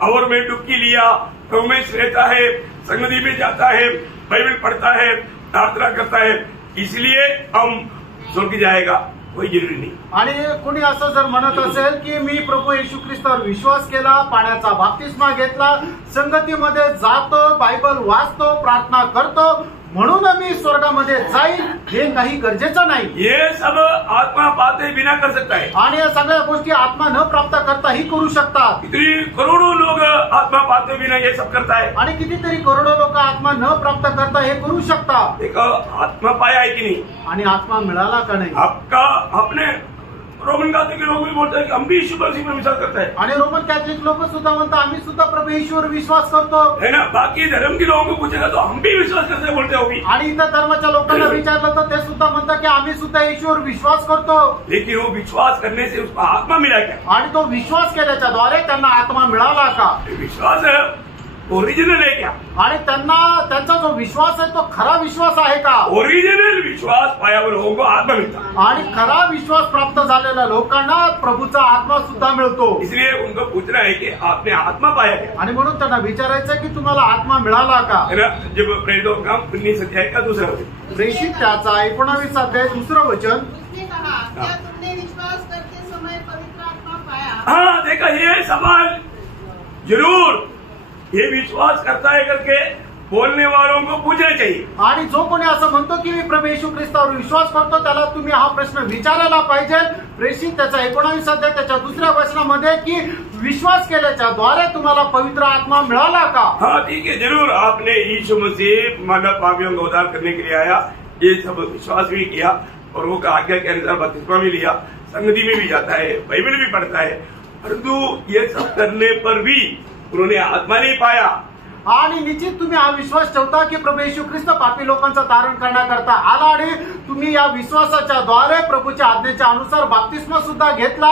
और में डुबकी लिया, प्रभु में रहता है, संगति में जाता है, बाइबल पढ़ता है, प्रार्थना करता है, इसलिए हम स्वर्ग जाएगा, कोई जरूरी नहीं। आणि कोणी असं जर म्हणत असेल की मी प्रभू येशू ख्रिस्तावर विश्वास केला, पाण्याचा बाप्तिस्मा घेतला, संगतीमध्ये जातो, बायबल वाचतो, प्रार्थना करतो, म्हणून मी स्वर्गामध्ये जाईल, हे काही गरजेचं नाही। ये सब आत्मा पाते बिना कर सकता है। आणि या सगळ्या गोष्टी आत्मा न प्राप्त करता ही करू शकतात। इतनी करोड़ों लोग आत्मा पाते बिना ये सब करता है। आणि कितीतरी करोडो लोक आत्मा न प्राप्त करता हे करू शकतात। एक आत्मा पाया है कि नहीं? आणि आत्मा मिळाला का नाही? आपका अपने रोमन कैथोलिक लोग भी बोलते हैं कि हम भी यीशु मसीह में विश्वास करते हैं, आणि रोमन कॅथलिक लोक सुद्धा म्हणतात आम्ही सुद्धा प्रभू येशूवर विश्वास करतो, है ना। बाकी धर्म के लोगों को पूछेगा तो हम भी विश्वास करते हैं बोलते होगी, आणि इतर धर्माच्या लोकांना विचारलं तर ते सुद्धा म्हणतात की आम्ही सुद्धा येशूवर विश्वास करतो। लेकिन वो विश्वास करने से उसको आत्मा मिला क्या? आणि तो विश्वास केल्याच्या द्वारे त्यांना आत्मा मिळाला का? विश्वास ओरिजिनल है क्या? आणि त्यांना त्यांचा जो विश्वास आहे तो खरा विश्वास आहे का? ओरिजिनल विश्वास पाया हुआ लोगों को आत्मा मिलता है, आणि खरा विश्वास प्राप्त झालेल्या लोकांना प्रभूचा आत्मा सुद्धा मिळतो। इसलिए उनको पूछना है कि आपने आत्मा पाया क्या? आणि म्हणून त्यांना विचारायचं की तुम्हाला आत्मा मिळाला का? है ना। जब प्रेरितों का 19 अध्याय का दूसरा वचन, प्रेषित त्याचा 19 अध्याय 2 वचन, उसने कहा, क्या तुमने विश्वास करते समय पवित्र आत्मा पाया? हाँ देखा, ये सवाल जरूर ये विश्वास करता है करके बोलने वालों को पूछना चाहिए। आणि जो कोणी असं म्हणतो की मी प्रभू येशू ख्रिस्तावर विश्वास करतो त्याला तुम्ही हा प्रश्न विचारायला पाहिजे। प्रेषित त्याचा 19 अध्याय त्याच्या 2 वचनामध्ये की विश्वास केल्याच्या द्वारे तुम्हाला पवित्र आत्मा मिळाला का? हाँ ठीक है, जरूर आपने यीशु मसीह मानव पापियों का उद्धार करने के लिए आया, ये सब विश्वास भी किया और वो आज्ञा के अनुसार बपतिस्मा भी लिया, संगति में भी जाता है, बाइबल भी पढ़ता है, परंतु ये सब करने पर भी उन्होंने आत्मा नहीं पाया। आणि निश्चित तुम्ही हा विश्वास ठेवता की प्रभू येशू ख्रिस्त पापी लोकांचा तारण करण्याकरता आला आणि तुम्ही या विश्वासाच्या द्वारे प्रभूच्या आज्ञेच्या अनुसार बाप्तिस्मा सुद्धा घेतला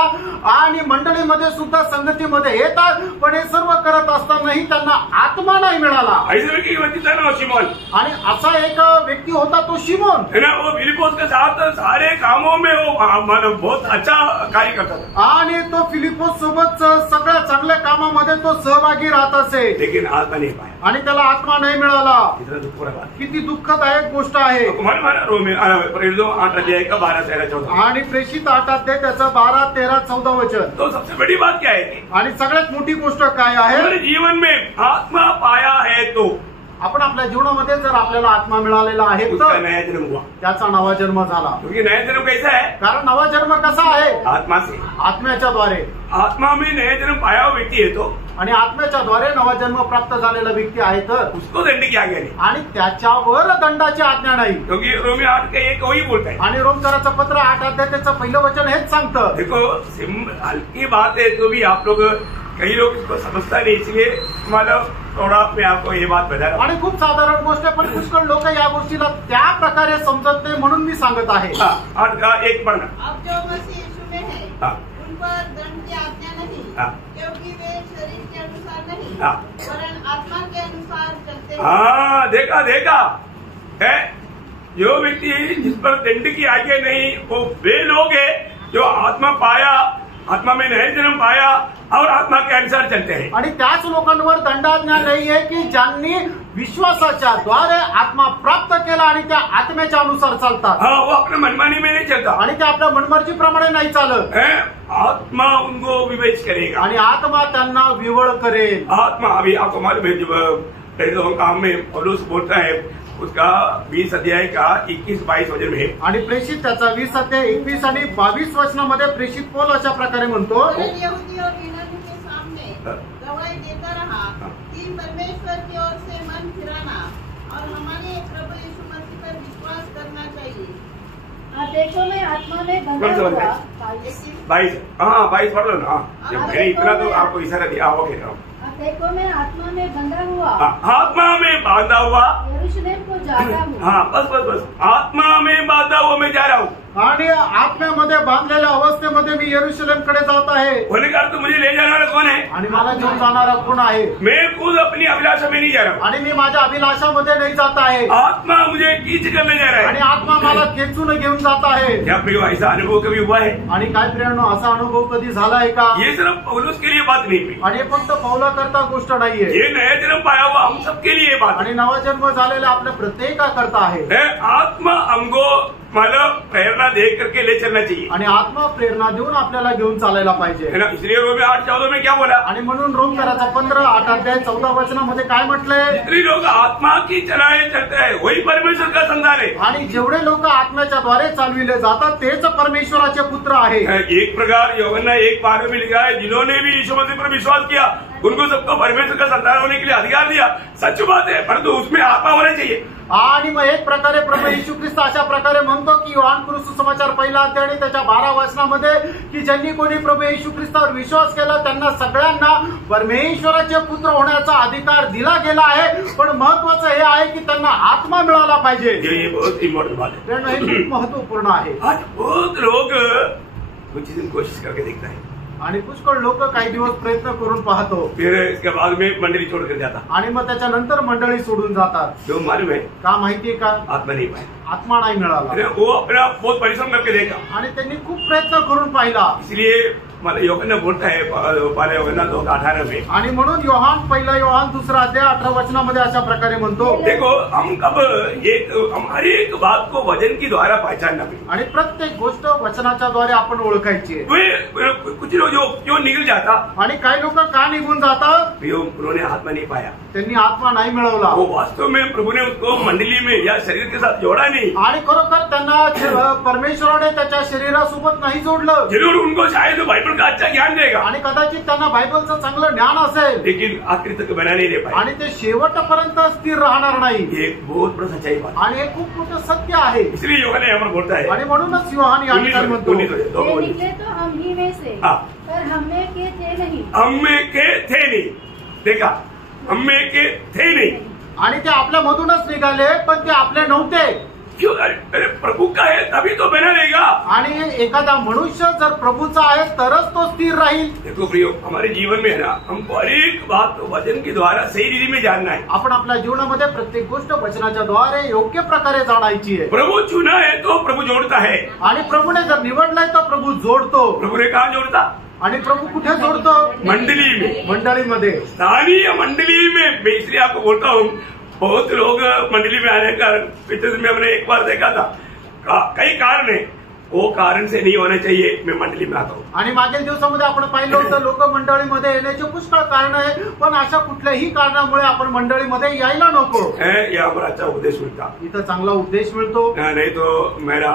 आणि मंडळीमध्ये सुद्धा संगतीमध्ये येतात, पण हे सर्व करत असतानाही त्यांना आत्मा नाही मिळाला। ऐसे व्यक्ति था ना शिमोन, आणि असा एक व्यक्ती होता तो शिमोन, है ना। वो फिलिपोस के साथ सारे कामों में वो बहुत अच्छा कार्य करता था, आणि तो फिलिपोस सोबत सगळ्या चांगल्या कामामध्ये तो सहभागी राहत असे, लेकिन आत्मा नहीं पाया। आणि त्याला आत्मा नाही मिळाला। इतना दुख हो रहा किती दुःखदायक गोष्ट आहे। प्रेरितों 8 अध्याय का 12, 13, 14, आणि प्रेषित 8 अध्याय त्याचा 12, 13, 14 वचन। तो सबसे बड़ी बात क्या है कि आणि सगळ्यात मोठी गोष्ट काय आहे? हमारे जीवन में आत्मा पाया है तो आपण आपल्या जीवनामध्ये जर आपल्याला आत्मा मिळालेला आहे उसका तर नया जन्म हुआ, त्याचा नवा जन्म झाला। क्योंकि नया जन्म कैसा है? कारण नवा जन्म कसा आहे? आत्मा से। आत्म्याच्या द्वारे। आत्मा में नया जन्म पाया हुआ व्यक्ति है तो आणि आत्म्याच्या द्वारे नवा जन्म प्राप्त झालेला व्यक्ती आहे तर उसको दंड की आज्ञा नहीं, आणि त्याच्यावर दंडाची आज्ञा नाही। क्योंकि रोमी 8 का 1 वही बोलता है। आणि रोमकराचं पत्र 8 अध्याय त्याचं पहिलं वचन हेच सांगतं। देखो हल्की बात है तो भी आप लोग, कई लोग इसको समझता नहीं, इसलिए मतलब थोड़ा मैं आपको ये बात बता रहा हूँ। आणि खूप साधारण गोष्ट आहे, पण पुष्कळ लोक या गोष्टीला त्या प्रकारे समजत नाही, म्हणून मी सांगत आहे। 8 का 1 पढ़ना। अब जो मसीह यीशु में है, हाँ। उन पर दंड की आज्ञा नहीं, हाँ। क्योंकि वे शरीर के अनुसार नहीं, हाँ। वरन आत्मा के अनुसार चलते हैं। हाँ देखा है, जो व्यक्ति जिस पर दंड की आज्ञा नहीं वो वे लोग है जो आत्मा पाया, आत्मा में नया जन्म पाया और आत्मा के अनुसार चलते हैं। आणि त्याच लोकांवर दंडाज्ञा नाही आहे की ज्यांनी विश्वासाच्या द्वारे आत्मा प्राप्त केला आणि त्या आत्म्याच्या अनुसार चालतात। हाँ, वो अपने मनमानी में नहीं चलता, आणि ते आपल्या मनमर्जीप्रमाणे नाही चालत। है आत्मा उनको विवेच करेगा, आणि आत्मा त्यांना विवळ करेल। आत्मा अभी आपको मालूम है, जब काम में पौलुस बोलता है उसका 20 अध्याय का 21-22 वचन में, आणि प्रेषित त्याचा 20 अध्याय 21 आणि 22 वचनामध्ये प्रेषित पौल अशा प्रकारे म्हणतो, वरन यहूदी और यूनानी के सामने गवाही देता रहा कि परमेश्वर की ओर से मन फिराना और हमारे प्रभु यीशु मसीह पर विश्वास करना चाहिए। देखो मैं आत्मा में बंधा कौन सा हुआ। इक्कीस। 22, हाँ 22 पढ़ लो ना। हाँ, मैंने इतना तो आपको इशारा दिया, ओके। देखो मैं आत्मा में बंधा हुआ, आत्मा में बांधा हुआ, यरूशलेम को जाता हूँ। हाँ बस आत्मा में बांधा हुआ मैं जा रहा हूँ। आणि आत्म्यामध्ये बांधलेल्या अवस्थेमध्ये मी यरूशलेमकडे जात आहे होने का अर्थ मुझे ले जाने वाला कौन है? आणि मला घेऊन जाणारा कोण आहे? मैं खुद अपनी अभिलाषा में नहीं जा रहा हूँ, आणि मी माझ्या अभिलाषामध्ये नाही जात आहे आत्मा मुझे खींच कर ले जा रहा आणि है। आत्मा मला खेचून घेऊन जात आहे। क्या प्रियो ऐसा अनुभव कभी हुआ है? आणि काय प्रियांनो, असा अनुभव कधी झाला आहे का? ये सिर्फ पौलुस के लिए बात नहीं हुई, आणि हे फक्त पौला करता गोष्ट नाहीये, ये नया जन्म पाया हुआ हम सबके लिए बात आणि नवा जन्म झालेला आपल्या प्रत्येकाकरता आहे। है। आत्मा हमको मतलब प्रेरणा दे करके ले चलना चाहिए, आणि आत्मा प्रेरणा देऊन आपल्याला घेऊन चालायला पाहिजे है ना। इसलिए रोमे 8:14 में क्या बोला? आणि म्हणून रोमकराचा 15:8-14 काय म्हटलंय? जितने लोग आत्मा की चलाए चलते हैं वही परमेश्वर का संतान है। आणि जेवढे लोक आत्म्याच्या द्वारे चालविले जातात तेच परमेश्वराचे पुत्र आहे। एक प्रकार यूहन्ना 1:12 में लिखा है, जिन्होंने भी यीशु मसीह पर विश्वास किया उनको सबको परमेश्वर का संतान होने के लिए अधिकार दिया। सच बात है, परंतु उसमें आत्मा होना चाहिए। आणि मग एक प्रकारे प्रभू येशू ख्रिस्त अशा प्रकारे म्हणतो की योहान सुसमाचार 1 अध्याय आणि त्याच्या 12 वचनामध्ये की ज्यांनी कोणी प्रभू येशू ख्रिस्तावर विश्वास केला त्यांना सगळ्यांना परमेश्वराचे पुत्र होण्याचा अधिकार दिला गेला आहे। पण महत्वाचं हे आहे की त्यांना आत्मा मिळाला पाहिजे। ये बहुत इम्पोर्टेंट बात है, कारण हे खूप महत्वपूर्ण आहे। आज बहुत लोग कुछ दिन कोशिश करके देखता है, आणि पुष्कळ लोक काही दिवस प्रयत्न करून पाहतो, फिर इसके बाद में मंडली छोड़ कर जाता। आणि मग त्याच्यानंतर मंडळी सोडून जातात। जो मालूम है का माहितीये का? आत्मा नहीं पाया, आत्मा नाही मिळाला, अरे वो अपना बहुत परिश्रम करके देखा, आणि त्यांनी खूप प्रयत्न करून पाहिला। इसलिए यूहन्ना बोलता है पहले यूहन्ना 2:18 में, आणि म्हणून योहान 1 योहान 2 अध्याय 18 वचनामध्ये अशा प्रकारे म्हणतो, देखो हम कब हम हर एक बात को वचन की द्वारा पहचानना भी, आणि प्रत्येक गोष्ट वचनाच्या द्वारे आपण ओळखायची आहे। वे कुछ लोग जो क्यों निकल जाता, आणि काही लोक का निघून जातात? उन्होंने आत्मा नहीं पाया, त्यांनी आत्मा नाही मिळवला, वो वास्तव में प्रभु ने उसको मंडली में या शरीर के साथ जोड़ा नहीं, आणि खरोखर त्यांना परमेश्वराने त्याच्या शरीरासोबत नाही जोडलं। जरूर उनको शायद बाइबल का अच्छा ज्ञान देगा, आणि कदाचित त्यांना बायबलचं चांगलं ज्ञान असेल, लेकिन आखिर तक बना नहीं दे पाए। आणि ते शेवटपर्यंत स्थिर राहणार नाही। ये एक बहुत बड़ा सच्चाई बात, आणि हे खूप मोठं सत्य आहे। इसलिए यूहन्ना यहाँ पर बोलता है, आणि म्हणूनच योहान या ठिकाणी म्हणतो, वे निकले तो हम ही में से, हाँ। पर हम में के थे नहीं। हम में के थे नहीं, देखा, हम में के थे नहीं, आणि ते आपल्या मधूनच निघाले पण ते आपले नव्हते। क्यों? अरे प्रभु का है तभी तो बना रहेगा। आणि एखादा मनुष्य जर प्रभूचा आहे तरच तो स्थिर राहील। देखो प्रियो, हमारे जीवन में है ना, हमको हर एक बात वचन के द्वारा सही रीति में जानना है। आपण आपल्या जीवनामध्ये प्रत्येक गोष्ट वचनाच्या द्वारे योग्य प्रकारे जाणायची आहे। प्रभु चुना है तो प्रभु जोड़ता है, आणि प्रभूने जर निवडलाय तर प्रभू जोडतो। प्रभु ने कहा जोड़ता, आणि प्रभू कुठे जोडतो? मंडली में, मंडळीमध्ये, स्थानीय मंडली में। मैं इसलिए आपको बोलता हूँ, बहुत लोग मंडली में आने का पिछले में हमने एक बार देखा था, कई कारण है, वो कारण से नहीं होना चाहिए मैं मंडली में आता हूँ। आणि मागील दिवसामध्ये आपण पाहिलं होतं लोक मंडळीमध्ये येण्याचे पुष्कळ कारण आहे, पण अशा कुठल्याही कारणामुळे आपण मंडळीमध्ये यायला नको। यहाँ पर अच्छा उपदेश मिलता, इथं चांगला उपदेश मिळतो, नहीं तो मेरा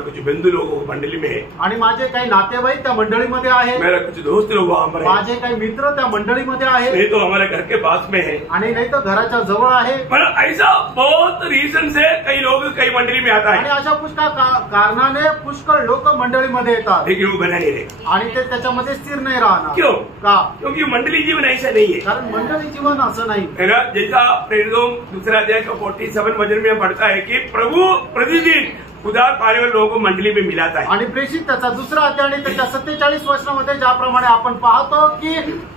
कुछ बंधु लोग मंडली में है, आणि माझे काही नातेवाईक त्या मंडळीमध्ये आहे, मेरा कुछ दोस्त लोग वहाँ पर है, माझे काही मित्र त्या मंडळीमध्ये आहे, नहीं तो हमारे घर के पास में है, आणि नाही तर घराच्या जवळ आहे। पर ऐसा बहुत रीजन से कई लोग कई मंडली में आता आणि है, अशा पुष्कळ कारणाने पुष्कळ लोक मंडळीमध्ये येतात, लेकिन वो बना नहीं रहेगा। आणि ते त्याच्यामध्ये स्थिर नाही राहणार। क्यों? का? क्योंकि मंडली जीवन ऐसा नहीं है, कारण मंडळी जीवन असं नाही है ना। जैसा प्रेरितों 2 अध्याय का 47 वचन में पढ़ता है कि प्रभु प्रतिदिन उदार पाने वाले लोगों को मंडली में मिलाता है। आणि प्रेषित त्याचा 2 अध्याय आणि त्याच्या 47 वचनामध्ये ज्याप्रमाणे आपण पाहतो की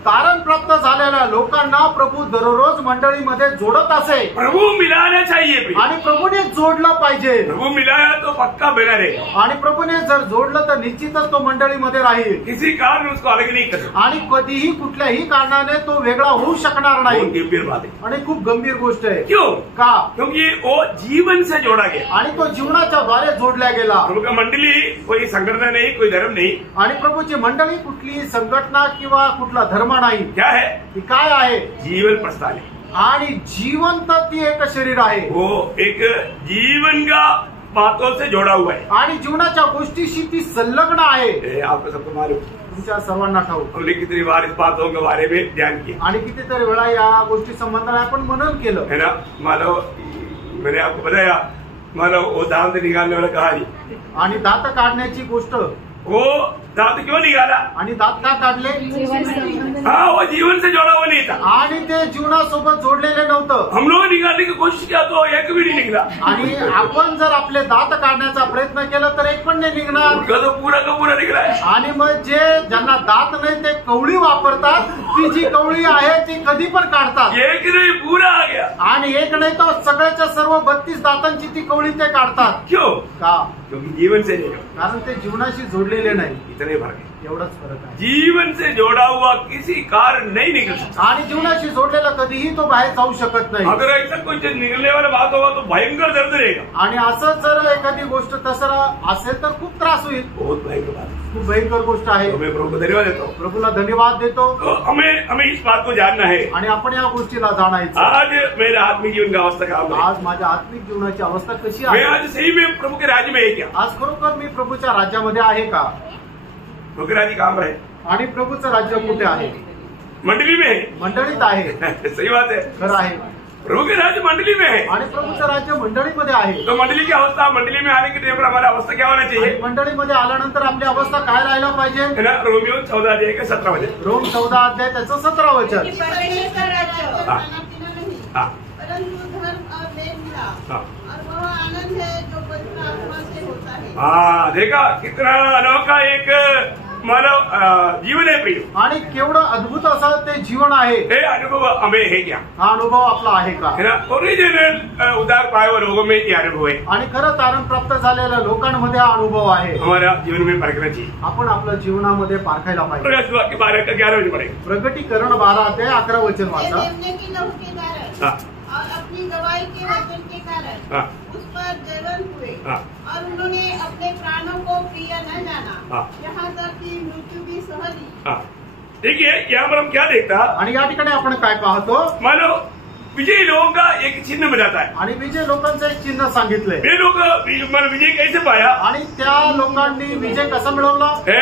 तारण प्राप्त झालेल्या लोकांना प्रभू दररोज मंडळीमध्ये जोडत असे। प्रभु मिलाना चाहिए भी। आणि प्रभूने जोडलं पाहिजे। प्रभु मिलाया तो पक्का बना रहेगा, आणि प्रभूने जर जोडलं तर निश्चितच तो मंडळीमध्ये राहील, किसी कारण उसको अलग नहीं कर सकता। आणि कधीही कुठल्याही कारणाने तो वेगळा होऊ शकणार नाही। बहुत गंभीर बात है, आणि खूप गंभीर गोष्ट आहे। क्यों? का? क्योंकि वो जीवन से जोड़ा गया, आणि तो जीवनाच्या द्वारे जोडला गेला। प्रभु का मंडली कोई संगठन नहीं, कोई धर्म नहीं, आणि प्रभूची मंडळी कुठली संघटना किंवा कुठला धर्म नाही। क्या है? ती काय आहे? जीवन प्रस्थान है, आणि जिवंत ती एक शरीर आहे। वो एक जीवन का बातों से जोड़ा हुआ है, आणि जीवनाच्या गोष्टीशी ती संलग्न आहे। आपको सबको मालूम, तुमच्या सर्वांना ठाऊक। हमने कितनी बार इस बातों के बारे में ध्यान किया, आणि कितीतरी वेळा या गोष्टी संबंधाने आपण मनन केलं, है ना। मानो मैंने आपको बताया, मानो वो दांत निकालने वाला कहानी, आणि दात काढण्याची गोष्ट, वो दांत क्यों निकाला? आणि दात का काढले? हाँ, वो जीवन से जोड़ा हुआ नहीं था, आणि ते जीवनासोबत जोडलेले नव्हतं। हम लोग निकालने की कोशिश किया तो एक भी नहीं निकला। आणि आपण जर आपले दात काढण्याचा प्रयत्न केला तर एक पण नाही निघणार. उनका तो पूरा का पूरा निकला है. आणि मग जे ज्यांना दात नाही ते कवळी वापरतात, ती जी कवळी आहे ती कधी पण काढतात. एक नहीं पूरा आ गया. आणि एक नाही तर सगळ्याच्या सर्व 32 दातांची ती कवळी ते काढतात. क्यों? का? क्योंकि जीवन से नहीं जोड़ा. कारण ते जीवनाशी जोडलेले नाही. इतने फर्क है. एवढाच फरक आहे. जीवन से जोड़ा हुआ किसी कारण नहीं निकल सकता. आणि जीवनाशी जोडलेला कधीही तो बाहेर जाऊ शकत नाही. अगर ऐसा कुछ निकलने वाला बात होगा तो भयंकर दर्द रहेगा. आणि असं जर एखादी गोष्ट तसं असेल तर खूप त्रास होईल. बहुत भयंकर बात है. खूप भयंकर गोष्ट आहे. तो मैं प्रभु को धन्यवाद देता हूँ. प्रभूला धन्यवाद देतो. तो हमें इस बात को जानना है. आणि आपण या गोष्टीला जाणायचं. आज मेरे आत्मिक जीवन का अवस्था क्या है? आज माझ्या आत्मिक जीवनाची अवस्था कशी मैं आहे? आज सही में प्रभु के राज्य में है क्या? आज खरोखर मी प्रभूच्या राज्यामध्ये आहे का? प्रभु के राज्य कहाँ पर है? आणि प्रभूचं राज्य कुठे आहे? मंडली में है. मंडळीत आहे. सही बात है. खरं आहे. प्रभु के राज्य मंडली में है. आणि प्रभूचं राज्य मंडळीमध्ये आहे. तो मंडली की अवस्था, मंडली में आने के टाइम पर हमारा अवस्था क्या होना चाहिए? आणि मंडळीमध्ये आल्यानंतर आपली अवस्था काय राहायला पाहिजे? है ना? रोमियो 14 अध्याय का 17 वचन. रोम 14 अध्याय त्याचं 17 वचन. परमेश्वर राज्य और हाँ। खाना पीना नहीं, हाँ. परंतु धर्म और मेल मिलाप हाँ. और वह आनंद है जो पवित्र आत्मा से होता है. हाँ, देखा कितना अनोखा एक मानव जीवन है प्रिय. आणि केवढं अद्भुत असं ते जीवन आहे. ये अनुभव हमें है क्या? हा अनुभव आपला आहे का? है ना? ओरिजिनल उद्धार पाए हुए लोगों में ये अनुभव है. आणि खरं तारण प्राप्त झालेल्या लोकांमध्ये हा अनुभव आहे. हमारा जीवन में परखना चाहिए. आपण आपल्या जीवनामध्ये पारखायला पाहिजे. प्रकाश वाक्य 12 का 11 वचन पढ़ेंगे. प्रगटीकरण 12 अध्याय 11 वचन वे वाचा. मेमने की लहू के कारण हाँ. और अपनी गवाही के वचन के कारण हाँ. उस पर जलन हुए हाँ. और उन्होंने अपने प्राणों को प्रिय न जाना, हाँ. यहाँ तक कि मृत्यु भी सह ली. हाँ. देखिए यहाँ पर हम क्या देखता, आणि या ठिकाणी आपण काय पाहतो? मानो विजयी लोगों का एक चिन्ह बताता है. आणि विजय लोकांचं एक चिन्ह सांगितलंय. वे लोग मानो विजय कैसे पाया आणि त्या लोकांनी विजय कसा मिळवला? है?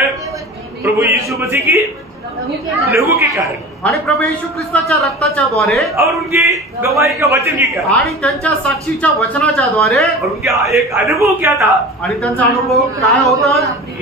प्रभु यीशु मसीह की लहू के कारण आणि प्रभू येशू ख्रिस्ताच्या रक्ताच्या द्वारे और उनकी गवाही का वचन के कारण आणि त्यांच्या साक्षीच्या वचनाच्या द्वारे. और उनका एक अनुभव क्या था? आणि त्यांचा अनुभव काय होता?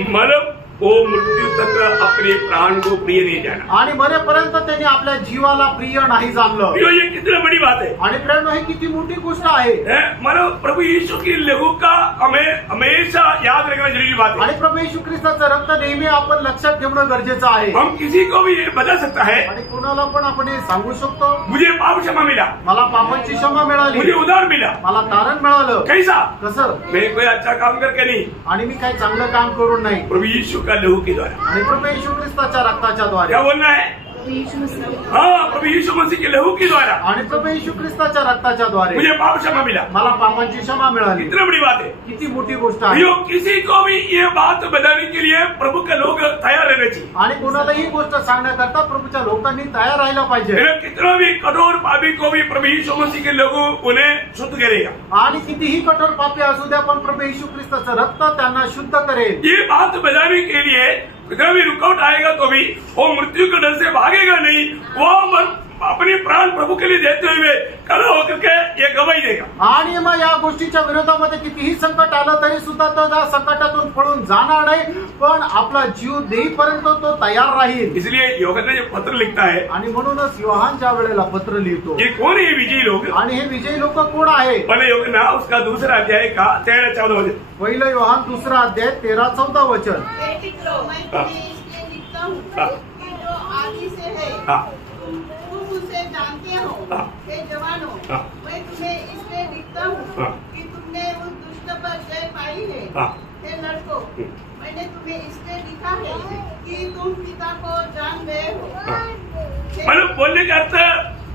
मतलब वो मृत्यु तक अपने प्राण को प्रिय नहीं जाना. आणि मरेपर्यंत त्यांनी आपल्या जीवाला प्रिय नाही जाणलं. तो ये कितनी बड़ी बात है. आणि प्रेम ही किती मोठी गोष्ट आहे. मानो प्रभु यीशु की लहू का हमें हमेशा याद रखना जरूरी बात है. आणि प्रभू येशू ख्रिस्ताचं रक्त नेहमी आपण लक्षात ठेवणं गरजेचं आहे. हम किसी को भी ये बता सकता है, आणि कोणाला पण आपण हे सांगू शकतो, मुझे पाप क्षमा मिला, मला पापांची क्षमा मिळाली, मुझे उद्धार मिला. मला तारण मिळालं. कैसा? कसं? मैं कोई अच्छा काम करके नहीं, आणि मी काही चांगलं काम करून नाही, प्रभु यीशु का लहू के द्वारा. आणि प्रभू येशू ख्रिस्ताच्या रक्ताच्या द्वारे. क्या बोलना है? हाँ, प्रभु यीशु मसीह के लहू के द्वारा आणि प्रभू येशू ख्रिस्ताच्या रक्ताच्या द्वारे मुझे पाप क्षमा मिला. मला पापांची क्षमा मिळाली. कितनी बड़ी बात है. किती मोठी गोष्ट आहे. यो किसी को भी ये बात बताने के लिए प्रभु के लोग तैयार रहने चाहिए. आणि कोणाला ही गोष्ट सांगण्याकरता प्रभूच्या लोकांनी तयार राहायला पाहिजे. मेरा कितना भी कठोर पापी को भी प्रभु यीशु मसीह के लोग उन्हें शुद्ध करेगा. आणि कितीही कठोर पापी असू द्या पण प्रभू येशू ख्रिस्ताचं रक्त त्यांना शुद्ध करेल. ये बात बताने के लिए कितना भी रुकावट आएगा तो भी वो मृत्यू के डर से भागेगा नहीं. वो अपने प्राण प्रभु के लिए देते हुए खड़ा होकर के ये गवाही देगा. आणि मग या गोष्टीच्या विरोधामध्ये कितीही संकट आलं तरी सुद्धा तो त्या संकटातून पळून जाणार नाही, पण आपला जीव देईपर्यंत तो तयार राहील. इसलिए यूहन्ना जो पत्र लिखता है, आणि म्हणूनच योहान ज्या वेळेला पत्र लिहितो, ये कौन है विजयी लोग? आणि हे विजयी लोक कोण आहे? पहले यूहन्ना उसका दूसरा अध्याय का 13-14 वचन. पहिलं योहान 2 अध्याय 13-14 वचन. बेटियों, मैं तुम्हें इसलिए लिखता हूँ हाँ. कि जो आदि से है हाँ. तुम उसे जानते हो. हाँ. हे जवानों, हाँ. मैं तुम्हें इसलिए लिखता हूँ हाँ. कि तुमने उस दुष्ट पर जय पाई है. हाँ. हे लड़कों, मैंने तुम्हें इसलिए लिखा है कि तुम पिता को जान गए हो. हाँ. हे- मतलब बोलने का अर्थ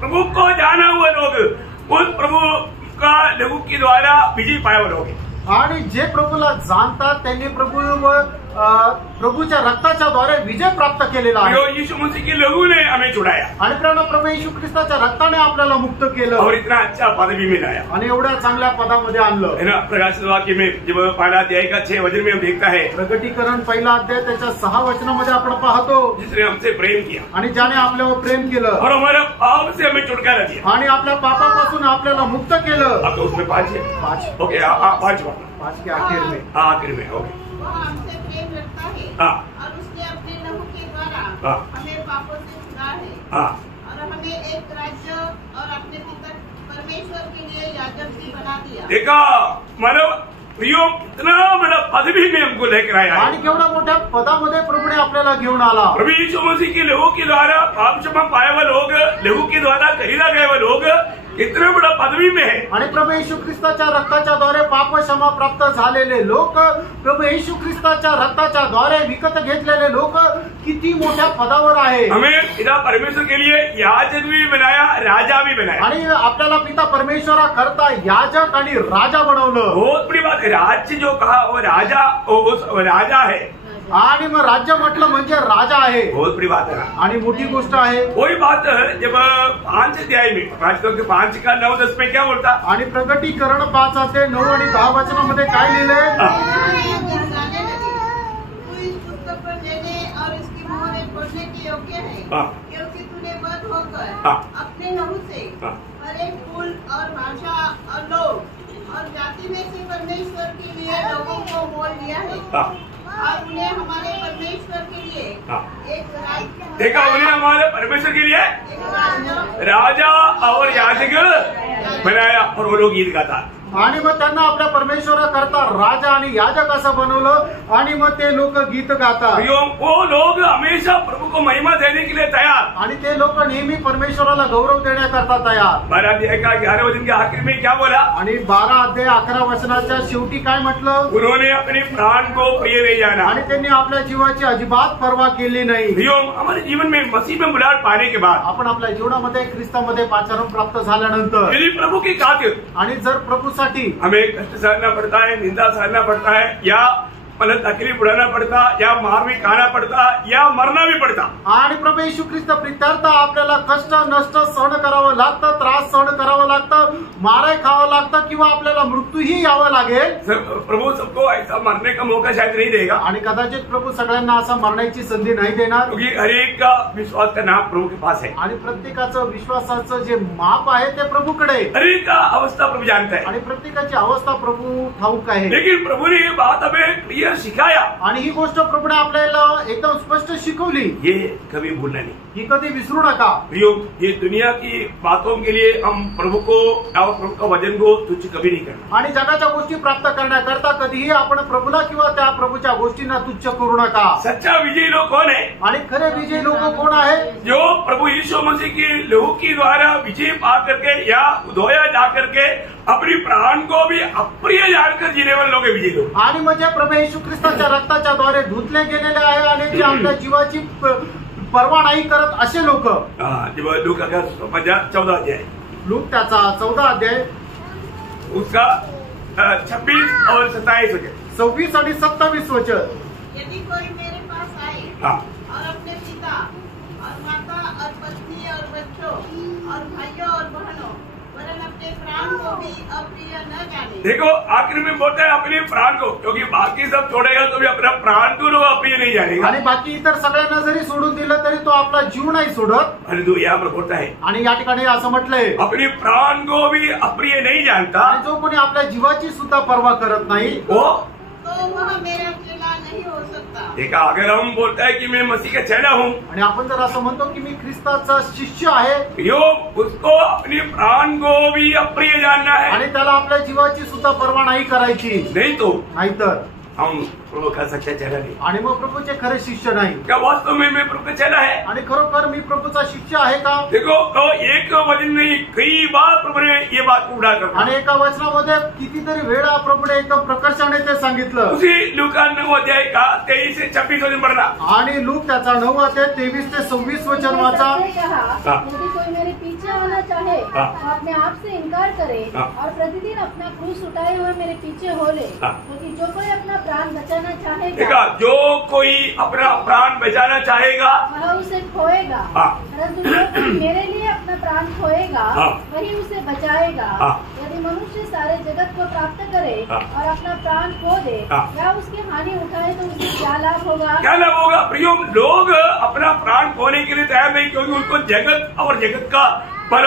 प्रभु को जाना हुआ लोग उस प्रभु का लहू के द्वारा विजय पाया हुआ लोग. आणि जे प्रभूला जाणतात त्यांनी प्रभूच्या रक्ताच्या द्वारे विजय प्राप्त केलेला आहे. जो यीशु मसीह के लहू ने हमें छुड़ाया आणि प्रभू येशू ख्रिस्ताच्या रक्ताने आपल्याला मुक्त केलं और इतना अच्छा पद भी मिलाया आणि एवढ्या चांगल्या पदामध्ये आणलं. है ना. प्रकाशित वाक्य में जब पहला अध्याय का 6 वचन में हम देखता है, प्रगटीकरण पहिला अध्याय त्याच्या 6 वचनामध्ये आपण पाहतो, जिसने हमसे प्रेम किया आणि ज्याने आपल्यावर प्रेम केलं और हमारा पाप से हमें छुटकारा दिया. आणि आपल्या पापापासून आपल्याला मुक्त केलं. अब तो उसमें 5 है. 5 ओके, 5 के आखिर में. आखिर में. ओके. वह हमसे प्रेम रखता है हाँ. और उसने अपने लहू के द्वारा हाँ. हमें पापों से छुड़ा है हाँ. और हमें एक राज्य और अपने पिता परमेश्वर के लिए याजक भी बना दिया. देखा, मतलब प्रियो कितना बड़ा पदवी में हमको लेकर आया है। आणि केवढ्या मोठ्या पदामध्ये प्रभूने आपल्याला घेऊन आला। प्रभु यीशु मसीह के लहू के द्वारा पाप क्षमा पाए हुए लोग, लहू के द्वारा खरीदा गए हुए लोग कितना बड़ा पदवी में है। आणि प्रभू येशू ख्रिस्ताच्या रक्ताच्या द्वारे पाप क्षमा प्राप्त झालेले लोक, प्रभू येशू ख्रिस्ताच्या रक्ताच्या द्वारे विकत घेतलेले लोक किती मोठ्या पदावर आहे। हमें पिता परमेश्वर के लिए याजक भी बनाया, राजा भी बनाया। आणि आपल्याला पिता परमेश्वरा करता याजक आणि राजा बनवलं। बहुत बड़ी बात है। राज्य जो कहा वो राजा, वो राजा है। आणि मग राज्य म्हटलं म्हणजे राजा आहे। बहुत बड़ी बात है आणि मोठी गोष्ट आहे। वही बात जब 5 अध्याय में राजकाल के 5 का 9-10 में क्या बोलता, आणि प्रगटीकरण 5:9 आणि 10 वचनामध्ये काय लिहिलंय? जाने लगे, तू इस पुस्तक पर लेने और इसकी मोहरें खोलने के योग्य है, क्योंकि तूने बद होकर अपने लहू से हर एक कुल और भाषा और लोग और जाति में से परमेश्वर के लिए लोगों को मोल लिया है और उन्हें हमारे परमेश्वर के लिए एक राज्य, देखा, उन्हें हमारे परमेश्वर के लिए एक राजा और याजक बनाया और वो लोग गीत गाता। आणि मग त्यांना आपल्या परमेश्वरा करता राजा आणि याजक असं बनवलं आणि मग ते लोक गीत गातात। वो लोग हमेशा प्रभु को महिमा देने के लिए तैयार, आणि ते लोक नेहमी परमेश्वराला गौरव देण्याकरता तयार। 12 अध्याय का 11 वचन के आखिर में क्या बोला? आणि 12 अध्याय 11 वचनाच्या शेवटी काय म्हटलं? उन्होंने अपने प्राण को प्रिय नहीं जाना। आणि त्यांनी आपल्या जीवाची अजिबात पर्वा केली नाही। हमारे जीवन में मसीह में बुलाहट पाने के बाद, आपण आपल्या जीवनामध्ये ख्रिस्तामध्ये पाचारण प्राप्त झाल्यानंतर, यदि प्रभु की खातिर आणि जर प्रभूसाठी हमें कष्ट सहना पड़ता है, निंदा सहना पड़ता है, या मतलब तकलीफ उड़ाना पड़ता, या मार भी खाना पड़ता, या मरना भी पड़ता, आणि प्रभू येशू ख्रिस्त प्रित्यर्थ आपल्याला कष्ट नष्ट सहन करावं लागतं, त्रास सहन करावं लागतं, माराय खावं लागतं किंवा आपल्याला मृत्यूही यावं लागेल। प्रभु सबको ऐसा मरने का मौका शायद नहीं देगा, आणि कदाचित प्रभू सगळ्यांना असं मरण्याची संधी नाही देणार, क्योंकि हर एक का विश्वास का नाम प्रभु के पास है। आणि प्रत्येकाचं विश्वासाचं जे माप आहे ते प्रभूकडे, हर एक का अवस्था प्रभु जानता है, आणि प्रत्येकाची अवस्था प्रभू ठाऊक आहे। लेकिन प्रभु ने ये बात हमें क्लियर सिखाया, आणि ही गोष्ट प्रभूने आपल्याला एकदम स्पष्ट शिकवली, ये कभी भूलना नहीं। ही कधी विसरू नका। ये दुनिया की बातों के लिए हम प्रभु को और प्रभु का वचन को तुच्छ कभी नहीं करना। आणि जगाच्या गोष्टी प्राप्त करण्याकरता कधीही आपण प्रभूला किंवा त्या प्रभूच्या गोष्टींना तुच्छ करू नका। सच्चा विजयी लोग कौन है? आणि खरे विजयी लोक कोण आहे? जो प्रभु यीशु मसीह की लहू के द्वारा विजय पा करके या धोया जा करके अपनी प्राण को भी अप्रिय जानकर जीने वाले लोग विजयी लोग। आणि म्हणजे प्रभू येशू ख्रिस्ताच्या रक्ताच्या द्वारे धुतले गेलेले आहे आणि जे आपल्या जीवाची पर्वा नाही करत असे लोक। लूका का 14 अध्याय, लूक त्याचा 14 अध्याय उसका 26 और 27 वचन, 26 आणि 27 वचन। यदि कोई मेरे पास आए और अपने पिता और माता और पत्नी और बच्चों और भाइयों और बहनों वरन अपने प्राण को भी अप्रिय न जाने। देखो आखिर में बोलता है अपने प्राण को, क्योंकि बाकी सब छोड़ेगा तो भी अपना प्राण को लोग अप्रिय नहीं जानेगा। आणि बाकी इतर सगळ्यांना जरी सोडून दिलं तरी तो आपला जीव नाही सोडत। परंतु यहाँ पर बोलता है आणि या ठिकाणी असं म्हटलंय, अपने प्राण को भी अप्रिय नहीं जानता, आणि जो कोणी आपल्या जीवाची सुद्धा पर्वा करत नाही वो तो वह मेरा चेला नहीं हो सकता। देखा, अगर हम बोलता है कि मैं मसीह का चेला हूँ, आणि आपण जर असं म्हणतो की मी ख्रिस्ताचा शिष्य आहे, यो उसको अपने प्राण को भी अप्रिय जानना है, आणि त्याला आपल्या जीवाची सुद्धा पर्वा नाही करायची, नहीं तो नाहीतर हम प्रभु का सच्चा चेला नहीं। आणि मग प्रभूचे खरे शिष्य नाही। क्या वास्तव में मैं प्रभु का चेला है? आणि खरोखर मी प्रभूचा शिष्य आहे का? देखो तो एक वचन नहीं, कई बार प्रभु ने ये बात उड़ा कर, आणि एका वचनामध्ये कितीतरी वेळा प्रभूने एकदम प्रकर्षाने ते सांगितलं। उसी लूका 9 अध्याय का 23 से 26 वचन पढ़ना। आणि लूक त्याचा 9 अध्याय 23 ते 26 वचन वाचा। यदि कोई मेरे पीछे आना चाहे तो अपने आप से इनकार करे और प्रतिदिन अपना क्रूस उठाए हुए मेरे पीछे हो ले, क्योंकि जो कोई अपना प्राण बचाना चाहेगा, देखा, जो कोई अपना प्राण बचाना चाहेगा वह उसे खोएगा, परंतु जो कोई मेरे लिए अपना प्राण खोएगा वही उसे बचाएगा। यदि मनुष्य सारे जगत को प्राप्त करे और अपना प्राण खो दे या उसकी हानि उठाए तो उसे क्या लाभ होगा? क्या लाभ होगा? प्रियो, लोग अपना प्राण खोने के लिए तैयार नहीं, क्योंकि उनको जगत और जगत का पर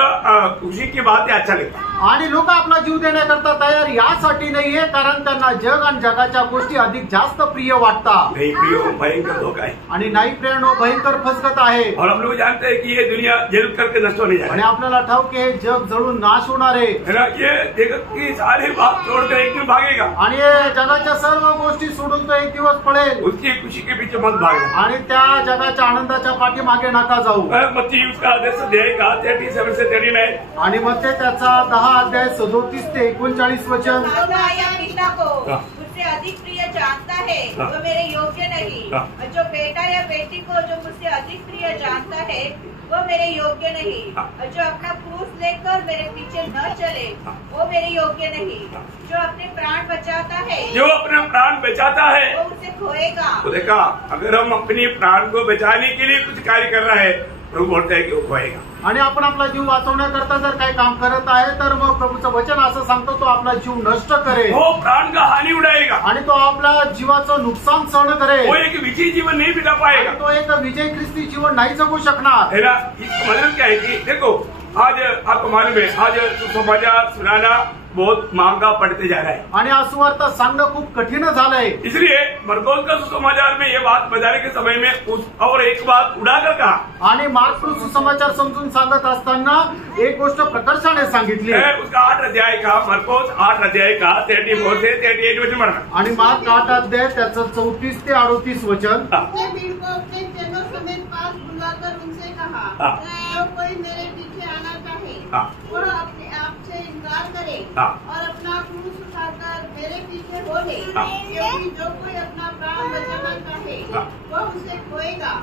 खुशी की बातें अच्छा लगता है। आणि लोक आपला जीव देण्याकरता तयार यासाठी नाहीये कारण त्यांना जग आणि जगाच्या गोष्टी अधिक जास्त प्रिय वाटतात. नहीं प्रियो, भयंकर धोखा है. आणि नाही प्रियानो, भयंकर फसगत आहे. और हम लोग जानते हैं कि ये दुनिया जल करके नष्ट होने जा रही आणि आपल्याला ठाऊक आहे, हे जग जळून नाश होणार आहे. है ना. ये जगत की सारी बात छोड़कर एक दिन भागेगा. आणि हे जगाच्या सर्व गोष्टी सोडून तो एक दिवस पळेल. उसकी खुशी के पीछे मत भागना. आणि त्या जगाच्या आनंदाच्या पाठीमागे नका जाऊ. मत्ती उसका 10 अध्याय का 37 से 39. आणि मग ते त्याचा 10 अध्याय 37 ते 39 वचन. पिता या पिता को हाँ। मुझसे अधिक प्रिय जानता है हाँ। वो मेरे योग्य नहीं, हाँ। और जो बेटा या बेटी को जो मुझसे अधिक प्रिय जानता है वो मेरे योग्य नहीं, हाँ। और जो अपना क्रूस लेकर मेरे पीछे न चले हाँ। वो मेरे योग्य नहीं, हाँ। जो अपने प्राण बचाता है जो अपना प्राण बचाता है वो उसे खोएगा. तो देखा, अगर हम अपनी प्राण को बचाने के लिए कुछ कार्य कर रहे हैं, प्रभु बोलते हैं कि वो खोएगा. आणि आपण आपला जीव वाचवण्याकरता जर काही काम करत आहे तर मग प्रभूचं वचन असं सांगतो, तो आपला जीव नष्ट करेल. वो प्राण का हानि उड़ाएगा. आणि तो आपल्या जीवाचं नुकसान सहन करेल. वो एक विजयी जीवन नहीं बिता पाएगा. आणि तो एक विजय ख्रिस्ती जीवन नाही जगू शकणार. है ना. इसका मतलब क्या है कि देखो, आज आपको मालूम है, आज सुसमाचार सुनाना बहुत महंगा पड़ते जा रहा है. आणि हा सुवार्ता सांगणं खूप कठीण झालंय. इसलिए मरकोस का सुसमाचार में ये बात बताने के समय में उस और एक बात उड़ाकर कहा. आणि मार्क सुसमाचार समजून सांगत असताना एक गोष्ट प्रकर्षाने सांगितली. है उसका 8 अध्याय का, मरकोस 8 अध्याय का 34 से 38 वचन पढ़ना. आणि मार्क 8 अध्याय त्याचं 34 ते 38 वचन. उसने भीड़ को अपने जनों समेत पास बुलाकर उनसे कहा, हाँ। जो कोई मेरे पीछे आना चाहे हाँ। वह अपने आप से इनकार करे हाँ। और अपना क्रूस उठाकर मेरे पीछे हो ले, हाँ। क्योंकि जो कोई अपना प्राण बचाना चाहे हाँ। वह उसे खोएगा,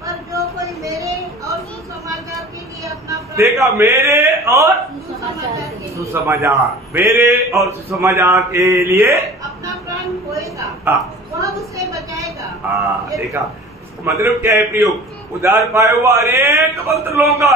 पर जो कोई मेरे और सुसमाचार के लिए अपना प्राण देखा, मेरे और सुसमाचार के लिए सुसमाचार, मेरे और सुसमाचार के लिए अपना प्राण खोएगा हाँ। वह उसे बचाएगा. हाँ, देखा. मतलब क्या है प्रियो, उधार पाए हुआ अनेक भक्त लोगों का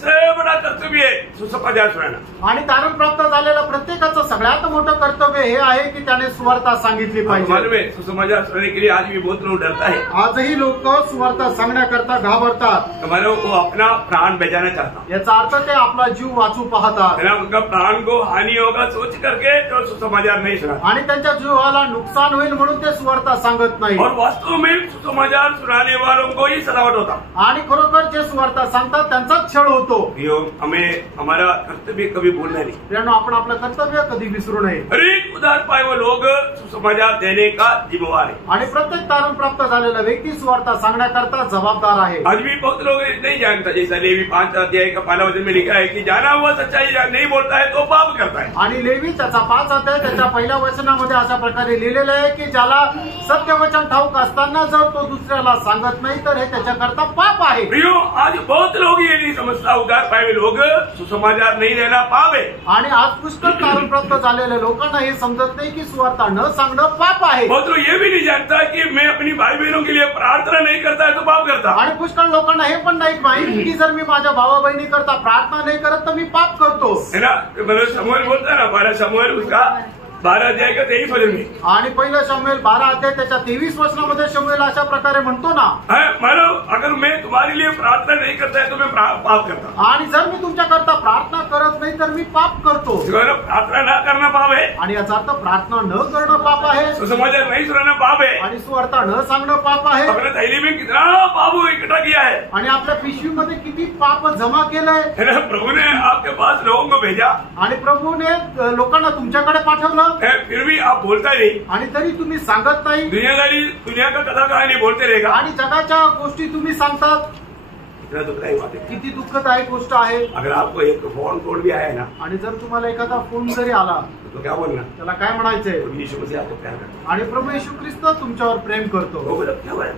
सबसे बड़ा कर्तव्य है सुसमाचार सुनाना. आणि तारण प्राप्त झालेलं प्रत्येकाचं सगळ्यात मोठं कर्तव्य हे आहे की त्याने सुवार्ता सांगितली मालूम पाहिजे. है, सुसमाचार सुनाने के लिए आज भी बहुत लोग डरता है. आजही लोक सुवार्ता सांगण्याकरता घाबरतात. हमारे वो अपना प्राण बचाना चाहता याचा अर्थ ते आपला जीव वाचू पाहतात. है ना. उनका प्राण को हानि होगा सोच करके तो सुसमाचार नहीं सुना. आणि त्यांच्या जीवाला नुकसान होईल म्हणून ते सुवार्ता सांगत नाही. और वास्तव में सुसमाचार सुनाने वालों को ही सजावट होता. आणि खरोखर जे सुवार्ता सांगतात त्यांचाच छळ होतो. हमें हमारा कर्तव्य कभी भूलना नहीं. त्यानं आपण आपलं कर्तव्य कधी विसरू नये. हर एक उधार पाए हुए लोग सुसमाचार देने का जिम्मेवार है. आणि प्रत्येक तारण प्राप्त झालेला व्यक्ती सुवार्ता सांगण्याकरता जबाबदार आहे. आज भी बहुत लोग नहीं जानता. जैसा लेवी 5 अध्याय का 1 वचन में लिखा है कि जाना हुआ सच्चाई नहीं बोलता है तो पाप करता है. आणि लेवी त्याचा 5 अध्याय त्याच्या पहिल्या वचनामध्ये अशा प्रकारे लिहिलेलं आहे की ज्याला सत्य वचन ठाऊक असताना जर तो दुसऱ्याला सांगत नाही तर हे त्याच्याकरता पाप आहे. प्रियो, आज बहुत लोग ये नहीं समझता उधार पाए हुए लोग सुसमाचार नहीं देना पाप है. आणि आज पुष्कळ तारण प्राप्त झालेल्या लोकांना हे समजत नाही की सुवार्ता न सांगणं पाप आहे. बहुत लोग ये भी नहीं जानता कि मैं अपनी भाई बहनों के लिए प्रार्थना नहीं करता है तो पाप करता. आणि पुष्कळ लोकांना हे पण नाही माहिती की जर मी माझ्या भावा बहिणी करता प्रार्थना नाही करत तर मी पाप करतो. है ना. मतलब समूह बोलता है ना, 12 समूह उसका 12 अध्याय का 23 वचन में. आणि पहिलं शमूएल 12 अध्याय त्याच्या 23 वचनामध्ये शमूएल अशा प्रकारे म्हणतो ना, मानो अगर मैं तुम्हारे लिए प्रार्थना नहीं करता है तो मैं पाप करता. आणि जर मी तुमच्याकरता प्रार्थना करत नाही तर मी पाप करतो. प्रार्थना न करना पाप है. आणि याचा अर्थ प्रार्थना न करणं पाप आहे. सुसमाचार नहीं सुनाना पाप है. आणि सुवार्ता न सांगणं पाप आहे. अपने थैली में कितना पाप इकट्ठा किया है. आणि आपल्या पिशवीमध्ये किती पाप जमा केलंय. है ना. प्रभु ने आपके पास लोगों को भेजा आणि प्रभूने लोकांना तुमच्याकडे पाठवलं. फिर भी आप बोलता नहीं. आणि तरी तुम्ही सांगत नाही. दुनिया का कथा कहानी बोलते रहेगा. आणि जगाच्या गोष्टी तुम्ही सांगतात. इतना दुखदायी बात है. किती दुःखदायक गोष्ट आहे. अगर आपको एक फोन कॉल भी आया ना, आणि जर तुम्हाला एखादा फोन जरी आला तो क्या बोलना, त्याला काय म्हणायचंय, यीशु मसीह आपको प्यार करता आणि प्रभू येशू ख्रिस्त तुमच्यावर प्रेम करतो. वो बोला क्या बोला,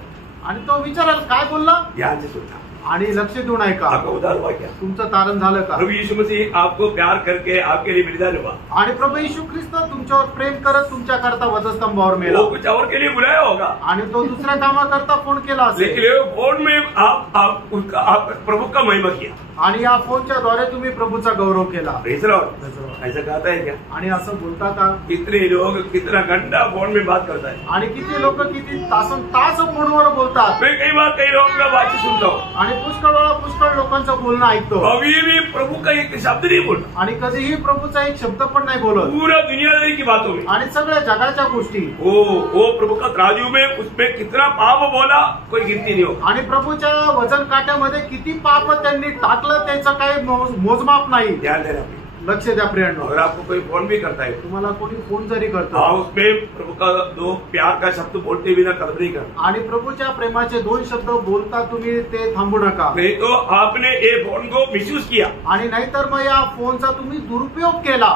आणि तो विचाराल काय बोलला, ध्यान से सुनना. आणि लक्ष देऊन ऐका. आपका उद्धार हुआ क्या? तुमचं तारण झालं का? प्रभु यीशु मसीह आपको प्यार करके आपके लिए बलिदान हुआ. आणि प्रभू येशू ख्रिस्त तुमच्यावर प्रेम करत तुमच्याकरता वधस्तंभावर मेला. वो कुछ और के लिए बुलाया होगा, आणि तो दुसऱ्या कामाकरता फोन केला असेल. लेकिन फोन में आप प्रभु का महिमा किया. आणि या फोनच्या द्वारे तुम्ही प्रभूचा गौरव केला. ऐसा कहता है क्या? आणि असं बोलता का? कितने लोग कितना घंटा फोन में बात करता है. आणि किती लोक किती तासन तास फोनवर बोलतात. मैं कई बार कई लोगों का बातचीत सुनता हूँ आणि पुष्कळ लोकांचं बोलणं ऐकतो. अभी भी प्रभु का एक शब्द नहीं बोलता. आणि कधीही प्रभूचा एक शब्द पण नाही बोलत. पूरा दुनियादारी की बातों में आणि सगळ्या जगाच्या गोष्टी. वो प्रभु का तराजू में उसमें कितना पाप बोला कोई गिनती नहीं हो. आणि प्रभूच्या वजन काट्यामध्ये किती पाप त्यांनी टाकलं त्याचं काही मोजमाप नाही. ध्यान देना, लक्ष द्या प्रियांनो. अगर आपको कोई फोन भी करता है, तुम्हाला कोणी फोन जरी करतो, उसमें प्रभु का दो प्यार का शब्द बोलते बिना कदम नहीं करना. आणि प्रभूच्या प्रेमाचे 2 शब्द बोलता तुम्ही ते थांबू नका. नहीं तो आपने ये फोन को मिसयूज किया. आणि नाहीतर मग या फोनचा तुम्ही दुरुपयोग केला.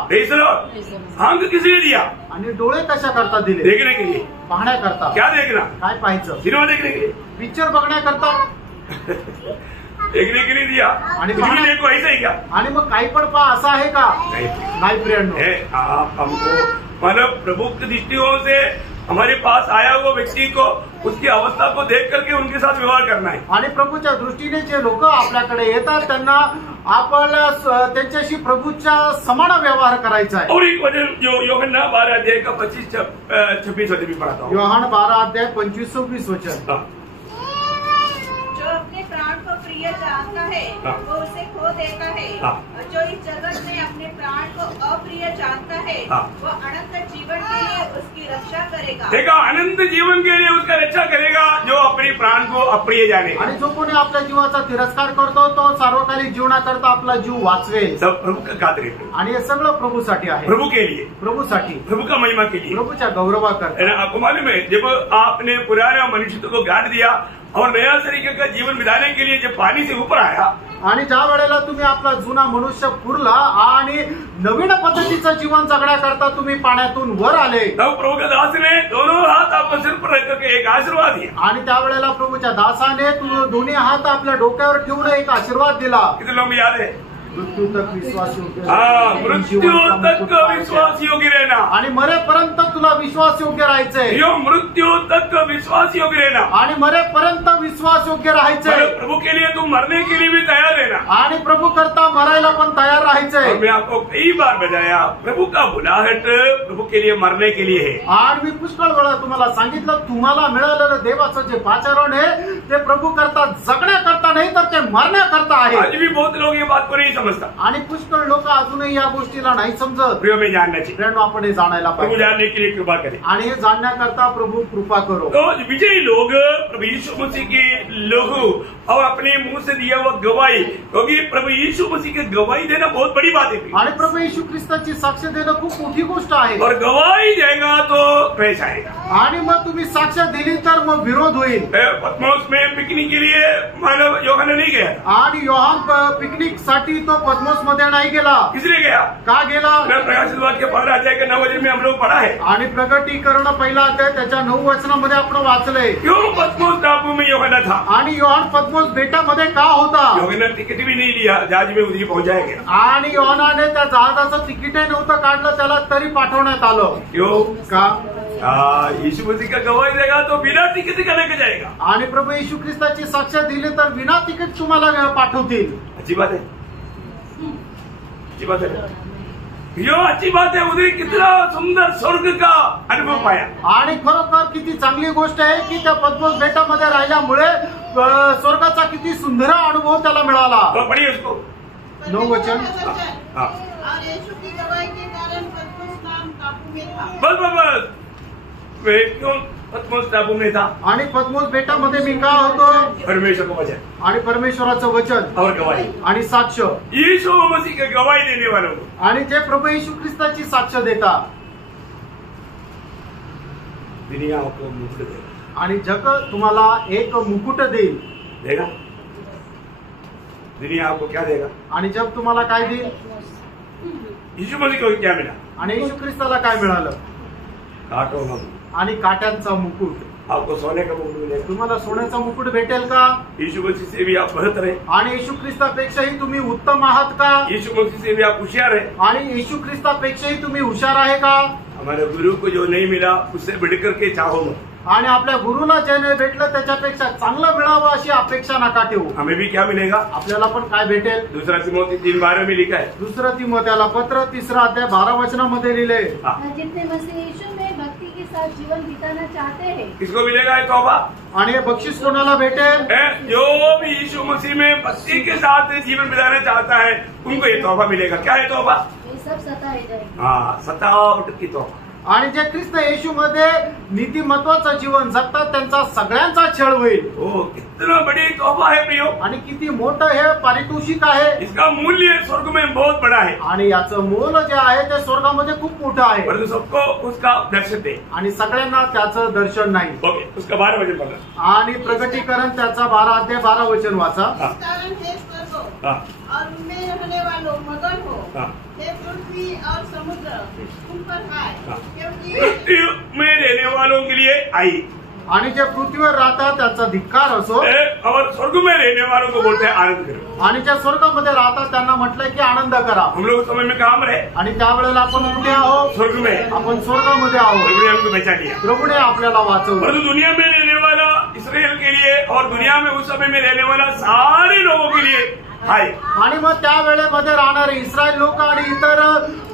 अंग किसने दिया? आणि डोळे कशा करता दिले? देखने के लिए. पाहण्याकरता. क्या देखना? काय पाहायचं? सिनेमा देखने के लिए. पिक्चर बघण्याकरता. देखने के लिए दिया. आणि देखो ऐसा ही क्या? आणि मग काही पण पहा असं आहे का? नाही प्रियांनो. आप हमको मतलब प्रभु की दृष्टिकोण से हमारे पास आया हुआ व्यक्ति को उसकी अवस्था को देख करके उनके साथ व्यवहार करना है. आणि प्रभूच्या दृष्टीने जे लोक आपल्याकडे येतात त्यांना आपल्याला त्यांच्याशी प्रभूच्या समान व्यवहार करायचा आहे. और एक वचन जो यूहन्ना 12 अध्याय का 25-26 वचन भी पढ़ाता हूँ. यूहन्ना 12 अध्याय 25-26 वचन. जो अपने प्राण को प्रिय जानता है वो उसे खो देता है. जो इस जगत में अपने प्राण को अप्रिय जानता है वो अनंत जीवन के लिए उसकी रक्षा करेगा. देखा, अनंत जीवन के लिए उसका रक्षा करेगा जो अपने प्राण को अप्रिय जाने. आणि जो कोणी आपल्या जीवाचा तिरस्कार करतो तो सार्वकालिक जीवनाकरता आपला जीव वाचवेल. सब प्रभु का खातिर. आणि हे सगळं प्रभूसाठी आहे. प्रभु के लिए, प्रभूसाठी, प्रभु का महिमा के लिए, प्रभूच्या गौरवाकरता. आपको मालूम है जब आपने पुराना मनुष्य को गाड़ दिया और नया तरीके का जीवन बिताने के लिए जब पानी से ऊपर आया, आणि ज्या वेळेला तुम्ही आपला जुना मनुष्य पुरला आणि नवीन पद्धतीचं जीवन जगण्याकरता तुम्ही पाण्यातून वर आले, तब प्रभु के दास ने दोनों हाथ आपको सिर पर रख करके एक आशीर्वाद दिया. आणि त्यावेळेला प्रभूच्या दासाने दोन्ही हात आपल्या डोक्यावर ठेवून एक आशीर्वाद दिला. किती लोग याद है? मृत्यू तक विश्वास योग्य. मृत्यू तक विश्वास योग्य रहना. आणि मरेपर्यंत तुला विश्वास योग्य राहायचंय. मृत्यू तक विश्वास योग्य रहना. आणि मरेपर्यंत विश्वास योग्य राहायचंय. प्रभु के लिए तुम मरने के लिए भी तैयार रहना. आणि प्रभू करता मरायला पण तयार राहायचंय. मैं आपको कई बार बताया प्रभु का बुलाहट प्रभु के लिए मरने के लिए है. आणि मी पुष्कळ वेळा तुम्हाला सांगितलं तुम्हाला मिळालेलं देवाचं जे पाचारण आहे ते प्रभू करता जगण्याकरता नाही तर ते मरण्याकरता आहे. आज भी बहुत लोग ये बात को नहीं समझता. आणि पुष्कळ लोक अजूनही या गोष्टीला नाही समजत. प्रिय में जानना चाहिए. प्रियांनो, आपण हे जाणायला प्रभु पाहिजे. जानने के लिए कृपा करे. आणि हे जाणण्याकरता प्रभू कृपा करो. तो विजयी लोग प्रभु यीशु मसीह के लहू और अपने मुंह से दिया हुआ गवाही, क्योंकि प्रभु यीशु मसीह की गवाही देना बहुत बड़ी बात है. आणि प्रभू येशू ख्रिस्ताची साक्ष देणं खूप मोठी गोष्ट आहे. और गवाही देगा तो क्लेश आएगा. आणि मग तुम्ही साक्ष दिली तर मग विरोध होईल. पद्मोस में पिकनिक के लिए मानव यूहन्ना नहीं गया. आणि योहान पिकनिक साठी तो पद्मोस मध्ये नाही गेला. किसने गया? का गेला? प्रकाशित वाक्य 15 अध्याय के 9 वचन में हम लोग पढ़ा है. आणि प्रकटीकरण पहिला अध्याय त्याच्या 9 वचनामध्ये आपण वाचलंय. क्यों पद्मोस टापू में यूहन्ना था? आणि योहान पद्मोस बेटामध्ये का होता? यूहन्ना टिकट भी नहीं लिया, जहाज में उधरी पहुंचाया गया. आणि योहानाने त्या जहाजाचं तिकीटही नव्हतं काढलं, त्याला तरी पाठवण्यात आलं. क्यों? का? यीशु मसीह का गवाही देगा तो बिना तिकीट का लेके जाएगा. आणि प्रभू येशू ख्रिस्ताची साक्ष दिली तर बिना तिकीट तुम्हाला पाठवतील. अच्छी बात है, अच्छी बात है. यो अच्छी बात है. उधर कितना सुंदर स्वर्ग का अनुभव पाया. आणि खरोखर किती चांगली गोष्ट आहे की त्या पद्मोस बेटामध्ये राहिल्यामुळे स्वर्गाचा किती सुंदर अनुभव त्याला मिळाला. पढ़िए उसको. 9 वचन. और यीशु की गवाही के कारण पद्मोस नाम टापू में था. बस क्यों पद्मोस टापू में था? आणि पद्मोस बेटामध्ये मी का होतो? परमेश्वर का वचन आणि परमेश्वराचं वचन और गवाही आणि साक्ष. यीशु मसीह की गवाही देने वालों को. आणि जे प्रभू येशू ख्रिस्ताची साक्ष देतात दुनिया आपको मुकुट देगा. आणि जग तुम्हाला एक मुकुट देईल. देगा. दुनिया आपको क्या देगा? आणि जग तुम्हाला काय देईल? यीशु मसीह को क्या मिला? आणि येशू ख्रिस्ताला काय मिळालं? कांटों का. आणि काट्यांचा मुकुट. आपको सोने का मुकुट मिलेगा. तुम्हाला सोन्याचा मुकुट भेटेल का? यीशु मसीह से भी आप बेहतर है. आणि येशू ख्रिस्तापेक्षाही तुम्ही उत्तम आहात का? यीशु मसीह से भी आप होशियार है. आणि येशू ख्रिस्तापेक्षाही तुम्ही हुशार आहे का? हमारे गुरु को जो नहीं मिला उससे बढ़कर के चाहो मत. आणि आपल्या गुरुला जे नाही भेटलं त्याच्यापेक्षा चांगलं मिळावं अशी अपेक्षा नका ठेवू. हमें भी क्या मिलेगा? आपल्याला पण काय भेटेल? दूसरा तिमोथी 3:12 में लिखा है. दुसरं तिमोथेला पत्र 3 अध्याय 12 वचनामध्ये लिहिले, जितने मसीह यीशु में भक्ति के साथ जीवन बिताना चाहते हैं. किसको मिलेगा ये तौबा? आणि हे बक्षीस कोणाला भेटेल? जो भी यीशु मसीह में भक्ति के साथ जीवन बिताना चाहता है उनको ये तौबा मिलेगा. क्या है तौबा? ये सब सताए जाएंगे. हाँ, सतावट की तौबा. आणि जे ख्रिस्त येशूमध्ये नीतिमत्वाचं जीवन जगतात त्यांचा सगळ्यांचा छळ होईल. ओ कितना बड़ी तौबा है प्रियो. आणि किती मोठं हे पारितोषिक आहे. इसका मूल्य स्वर्ग में बहुत बड़ा है. आणि याचं मोल जे आहे ते स्वर्गामध्ये खूप मोठं आहे. परंतु सबको उसका दर्शन दे. आणि सगळ्यांना त्याचं दर्शन नाही. ओके, उसका 12 वचन पढ़ना. आणि प्रकटीकरण त्याचा 12 अध्याय 12 वचन वाचा. इस कारण हे स्वर्ग और उनमें रहने वालों मगन हो, हे पृथ्वी और समुद्र तुम पर हाय, क्योंकि पृथ्वी में रहने वालों के लिए आई. आणि जे पृथ्वीवर राहतात त्यांचा धिक्कार असो. और स्वर्ग में रहने वालों को बोलते हैं आनंद करो. आणि ज्या स्वर्गामध्ये राहतात त्यांना म्हटलंय की आनंद करा. हम लोग समय में कहाँ रहे? आणि त्यावेळेला आपण कुठे आहोत? स्वर्ग में. आपण स्वर्गामध्ये आहोत. प्रभु ने हमको बचा लिया. प्रभूने आपल्याला वाचवलं. परंतु दुनिया में रहने वाला इसराइल के लिए और दुनिया में उस समय में रहने वाला सारे लोगों के लिए हाय. आणि मग त्या वेळेमध्ये राहणारे इस्रायल लोक आणि इतर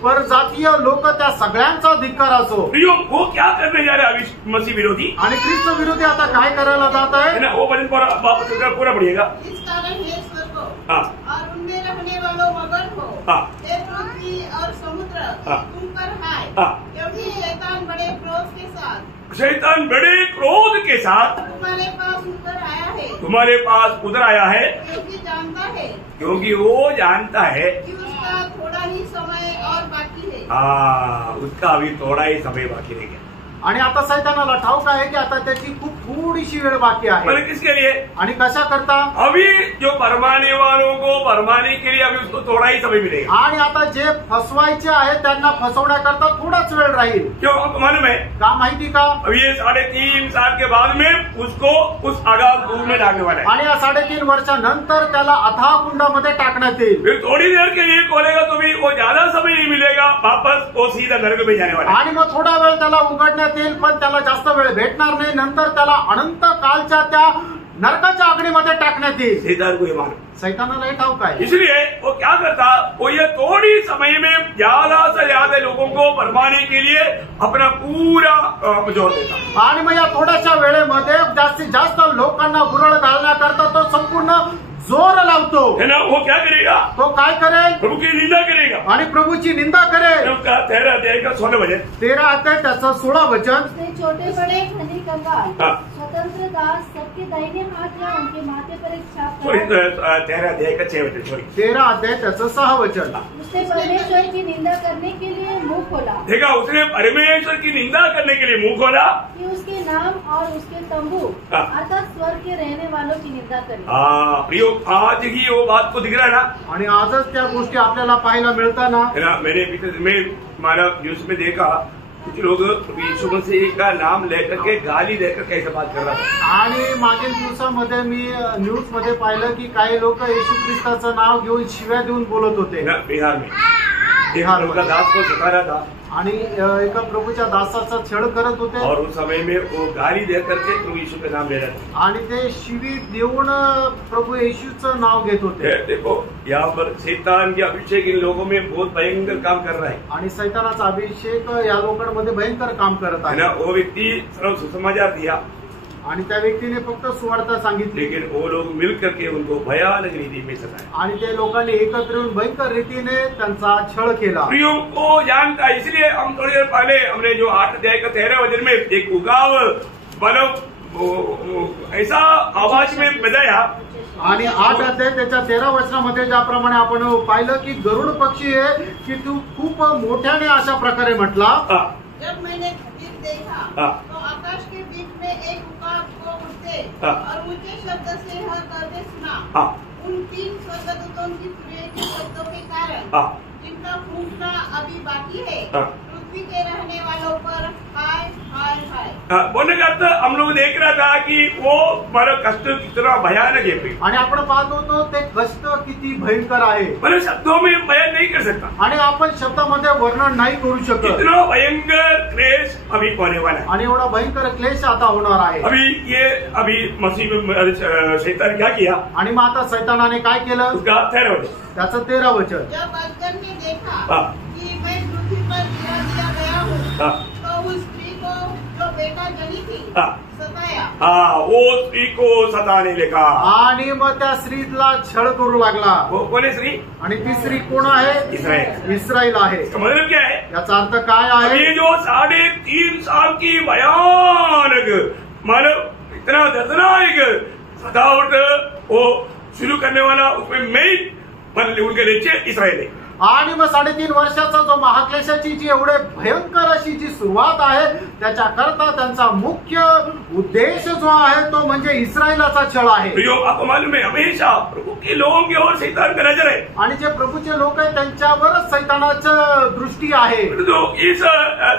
परजातीय लोक त्या सगळ्यांचा धिक्कार असो. प्रियो, वो क्या करने जा रहे हैं मसीह विरोधी? आणि ख्रिस्त विरोधी आता काय करायला जात आहे ना? वो वचन पूरा पढ़िएगा. इस कारण हे स्वर्ग हाँ. और उनमें रहने वालों मगन हो, हाँ. हे पृथ्वी और समुद्र हाँ. तुम पर हाय, हाँ. क्योंकि शैतान बड़े क्रोध के साथ शैतान बड़े क्रोध के साथ तुम्हारे पास उतर आया है, तुम्हारे पास उतर आया है, क्योंकि जानता है क्योंकि वो जानता है कि उसका थोड़ा ही समय और बाकी है. हाँ, उसका अभी थोड़ा ही समय बाकी रह गया. आणि आता सैतानाला ठाऊक आहे की आता त्याची खूप थोडीशी वेळ बाकी आहे. पर किसके लिए? आणि कशा करता? अभी जो भरमाने वालों को भरमाने के लिए अभी उसको थोड़ा ही समय मिलेगा. आणि आता जे फसवायचे आहे त्यांना फसवण्याकरता थोडाच वेळ राहील. क्यों? आपको मालूम है? का माहिती का? अब ये 3.5 साल के बाद में उसको उस अगाध कुएं में डालने वाला है. आणि या 3.5 वर्षानंतर त्याला अथाह कुंडामध्ये टाकण्यात येईल. फिर थोड़ी देर के लिए खोलेगा तो भी वो ज्यादा समय नहीं मिलेगा, वापस वो सीधा नरक में जाने वाला है. आणि मग थोडा वेळ त्याला उघडण्यात येईल पण त्याला जास्त वेळ भेटणार नाही. नंतर त्याला अनंत कालच्या त्या नरकाच्या अग्नीमध्ये टाकण्यात येईल. शैतान को ये मालूम. सैतानाला हे ठाऊक आहे. इसलिए वो क्या करता, वो ये थोड़ी समय में ज्यादा से ज्यादा लोगों को भरमाने के लिए अपना पूरा जोर देता. आणि मग या थोड्याशा वेळेमध्ये जास्तीत जास्त लोकांना बुरळ घालण्याकरता तो संपूर्ण जोर लावतो. है ना? वो क्या करेगा? तो काय करेल? प्रभु की निंदा करेगा आणि प्रभूची निंदा करेल. उसका 13 अध्याय का 16 वचन. 13 अध्याय त्याचं 16 वचन. उसने छोटे बड़े धनी कंगाल हाँ. स्वतंत्र दास सबके दाहिने हाथ या उनके माथे पर एक छाप सॉरी, करा. 13 अध्याय का 6 वचन. सॉरी, 13 अध्याय त्याचं 6 वचन. उसने परमेश्वर की निंदा करने के लिए मुंह खोला. देखा, उसने परमेश्वर की निंदा करने के लिए मुंह खोला. कि उसके नाम और उसके तंबू हाँ. अर्थात स्वर्ग के रहने वालों की निंदा करे. हाँ प्रियो, आज ही वो बात को दिख रहा है ना. आणि आजच त्या गोष्टी आपल्याला पाहायला मिळताना. है ना? मैंने हमारा न्यूज में देखा कुछ लोग यीशु मसीह का नाम लेकर के गाली देकर कैसे बात कर रहा था. आणि मागील दिवसामध्ये मी न्यूज मध्ये पाहिलं की काही लोक येशू ख्रिस्ताचं नाव घेऊन शिव्या देऊन बोलत होते. ना, बिहार में बिहार उनका दास को सता रहा था आणि एका प्रभूच्या दासाचा छळ करत होते. और उस समय में वो गाली दे करके प्रभु यीशु का नाम ले रहे थे. आणि ते शिवी देऊन प्रभू येशूचं नाव घेत होते. देखो, यहाँ पर शैतान की अभिषेक इन लोगों में बहुत भयंकर काम कर रहा है. आणि सैतानाचा अभिषेक या लोकांमध्ये भयंकर काम करत है आहे. ना? वो व्यक्ति सर्व सुसमाचार दिया, आणि त्या व्यक्तीने फक्त सुवार्ता सांगितली. लेकिन वो लोग मिल करके उनको भयानक रीति में सताया. आणि ते लोकांनी एकत्र येऊन भयंकर रीतीने त्यांचा छळ केला. प्रियो को जानता है, इसलिए हम थोड़ी देर पहले हमने जो 8 अध्याय का 13 वचन में एक उगाव मतलब ऐसा आवाज में बजाया. आणि 8 अध्याय त्याच्या 13 वचनामध्ये ज्याप्रमाणे आपण पाहिलं की गरुड पक्षी आहे की तू खूप मोठ्याने अशा प्रकारे म्हटला. जब मैंने खतीर देखा तो आकाश के बीच में एक उकाब को उड़ते और ऊंचे शब्द से यह कहते सुना, उन 3 स्वर्गदूतों की तुरही के शब्दों के कारण जिनका फूंकना अभी बाकी है, पृथ्वी के रहने वालों पर हाय हाय हाय. बोलने का अर्थ हम लोग देख रहा था कि वो हमारा कष्ट कितना भयानक है आणि आपण पाहत होतो ते कष्ट किती भयंकर आहे. मैंने शब्दों में बयान नहीं कर सकता आणि आपण शब्दामध्ये वर्णन नाही करू शकत. इतना भयंकर क्लेश अभी होने वाला है. आणि एवढा भयंकर क्लेश आता होणार आहे. अभी मसीह शैतान क्या किया. आणि मग आता सैतानाने काय केलं. उसका 13 वचन. त्याचं 13 वचन. जब अजगर ने देखा कि मैं पृथ्वी पर गिरा दिया गया हूँ, तो उस स्त्री को जो बेटा जनी थी सताया. वो स्त्री को सताने लगा. आणि मग त्या स्त्रीला छळ करू लागला. वो कौन है स्त्री. आणि ती स्त्री कोण आहे. इस्रायल आहे. मतलब क्या है. याचा अर्थ काय आहे. ये जो 3.5 साल की भयानक मतलब इतना दर्दनाक सतावट वो शुरू करने वाला उसमें मेन मतलब उनके नीचे इस्रायल है. आणि मग 3.5 वर्षाचा जो महाक्लेशाची जी एवढे भयंकर अशी जी सुरुवात आहे त्याच्याकरता त्यांचा मुख्य उद्देश जो आहे तो म्हणजे इस्रायलाचा छळ आहे. आपको मालूम है हमेशा प्रभु के लोगों की ओर शैतान का नजर है. आणि जे प्रभूचे लोक आहेत त्यांच्यावरच सैतानाचं दृष्टी आहे. तो इस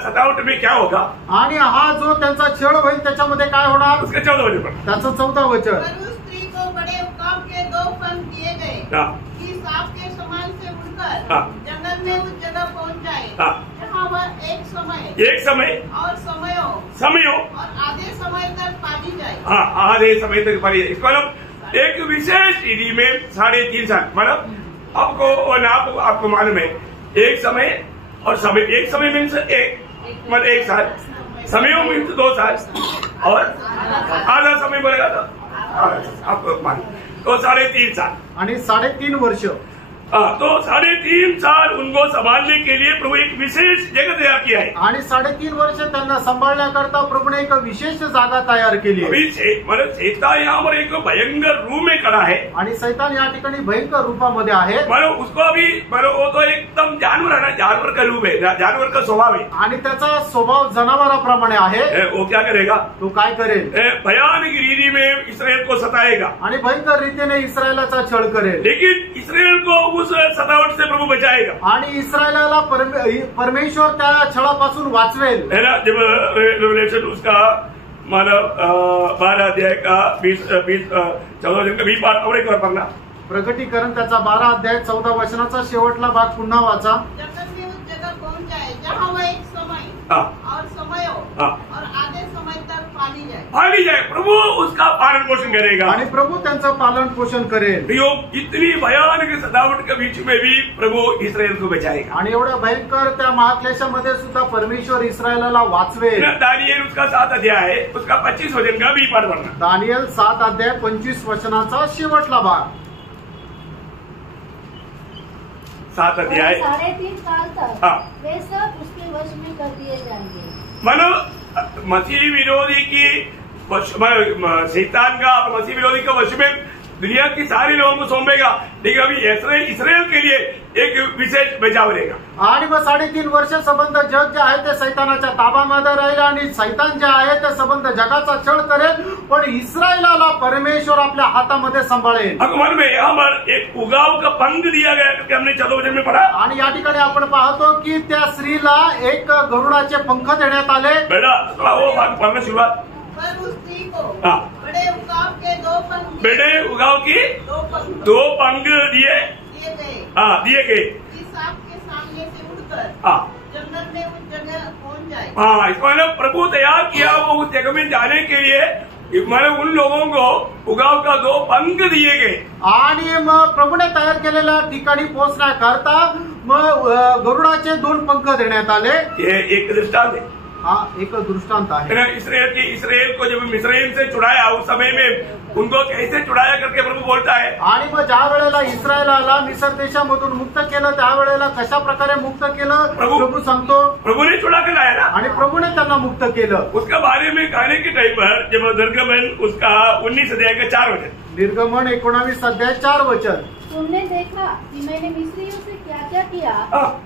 सतावट में क्या होगा. आणि हा जो त्यांचा छळ होईल त्याच्यामध्ये काय होणार. उसका 14 वचन. त्याचं 14 वचन. उस स्त्री को बड़े उकाब के 2 फन दिए गए कि सांप के समान से उड़कर जंगल में उस जगह पहुंच जाए जहाँ वह एक समय और समयों और आधे समय तक पाली जाए. आधे समय तक पाली जाए. इसका मतलब एक विशेष विधि में 3.5 साल मतलब आपको मालूम है एक समय और समय. एक समय मीन्स मतलब 1 साल. समयों मीन्स 2 साल और आधा समय बोलेगा तो आपको मालूम तो 3.5 साल आणि 3.5 वर्ष. तो 3.5 साल उनको संभालने के लिए प्रभु एक विशेष जगह तैयार किया है. आणि 3.5 वर्ष त्यांना सांभाळण्याकरता प्रभूने एक विशेष जागा तयार केली आहे. मतलब शैतान यहाँ पर एक भयंकर रूप में खड़ा है. आणि सैतान या ठिकाणी भयंकर रूपामध्ये आहे. मतलब उसको अभी मतलब वो तो एकदम जानवर है ना. जानवर का रूप है. जानवर का स्वभाव है. आणि त्याचा स्वभाव जनावराप्रमाणे आहे. वो क्या करेगा. तो काय करेल. भयानक रीति में इसराइल को सताएगा. आणि भयंकर रीतीने इस्रायलाचा छळ करेल. लेकिन इसराइल को उस सतावट से प्रभु बचाएगा. आणि इस्रायलाला परमेश्वर त्या छळापासून वाचवेल. है ना. जब रेवलेशन उसका मतलब 12 अध्याय का 14 का 20 पाठ और एक बार पढ़ना. प्रकटीकरण त्याचा 12 अध्याय 14 वचनाचा शेवटला भाग पुन्हा वाचा. जंगल में उस जगह पहुंच जाए जहाँ वह एक समय और समयों और आधे समय तक पाली जाए. प्रभु उसका पालन पोषण करेगा. आणि प्रभू त्यांचं पालन पोषण करेल. इतनी भयानक सतावट के बीच में भी प्रभु इसराइल को बचाएगा. आणि एवढ्या भयंकर त्या महाक्लेशामध्ये सुद्धा परमेश्वर इस्रायलाला वाचवेल. दानिएल उसका 7 अध्याय है उसका 25 वचन का भी पाठ पढ़ना. दानिएल 7 अध्याय 25 वचनाचा शेवटला भाग. 7 अध्याय 3.5 साल तक वे सब उसके वश में कर दिए जाएंगे. मतलब मसीह विरोधी की शैतान का और मसीह विरोधी का वश में दुनिया की सारी लोगों को सौंपेगा. लेकिन अभी इसराइल के लिए एक विशेष बचाव रहेगा. आणि मग 3.5 वर्ष संबंध जग जे आहे ते सैतानाच्या ताब्यामध्ये राहील आणि सैतान जे आहे ते संबंध जगाचा छळ करेल पण इस्रायलाला परमेश्वर आपल्या हातामध्ये सांभाळेल. मन में यहाँ पर एक उगाव का पंख दिया गया क्योंकि हमने 14 वचन में पढ़ा. आणि या ठिकाणी आपण पाहतो की त्या स्त्रीला एक गरुडाचे पंख देण्यात आले. बेटा वो भाग पढ़ना शुरुआत. पर उस स्त्री को बड़े उगाव के 2 पंख दिए गए. सांप के सामने से उड़कर जंगल में उस जगह पहुंच जाए. इसको मतलब प्रभु तैयार किया वो उस जगह में जाने के लिए मतलब उन लोगों को उगाव का 2 पंख दिए गए. आणि मग प्रभूने तयार केलेल्या ठिकाणी पोहोचण्याकरता मग गरुडाचे 2 पंख देण्यात आले. ये एक दृष्टांत है. हा एक दृष्टांत आहे. इसराइल को जब मिस्रईम से छुड़ाया उस समय में उनको कैसे छुड़ाया करके प्रभू बोलता है. आणि मग ज्या वेळेला इस्रायलाला मिस्र देशामधून मुक्त केलं त्यावेळेला कशा प्रकारे मुक्त केलं प्रभू सांगतो. प्रभूने छुड़ा के लाया ना. आणि प्रभूने त्यांना मुक्त केलं. उसके बारे में कहने के टाइम पर जब निर्गमन उसका 19 अध्याय का 4 वचन. निर्गमन 19 अध्याय 4 वचन. तुमने देखा कि मैंने मिस्रियों से क्या क्या किया.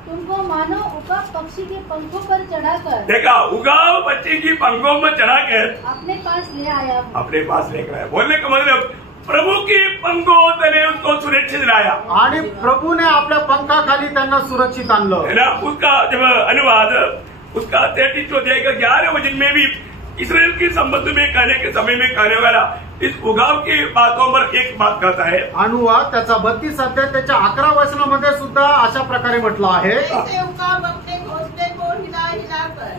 तुमको मानो उगाव पक्षी के पंखों पर चढ़ाकर. देखा उगाव पक्षी की पंखों पर चढ़ाकर अपने पास ले आया. अपने पास लेकर आया. बोलने का मतलब प्रभू की पंखों तले उसको सुरक्षित लाया. आणि प्रभूने आपल्या पंखाखाली त्यांना सुरक्षित आणलं. है ना. उसका जब अनुवाद उसका 33 अध्याय का 11 वचन में भी इसराइल के संबंध में कहने के समय में कहने वाला इस उगाव की बातों पर एक बात कहता है। अनुवाद त्याचा 32 अध्याय त्याच्या 11 वचनामध्ये सुद्धा अशा प्रकारे म्हटलं आहे, जैसे उकाब अपने घोंसले को हिला हिलाकर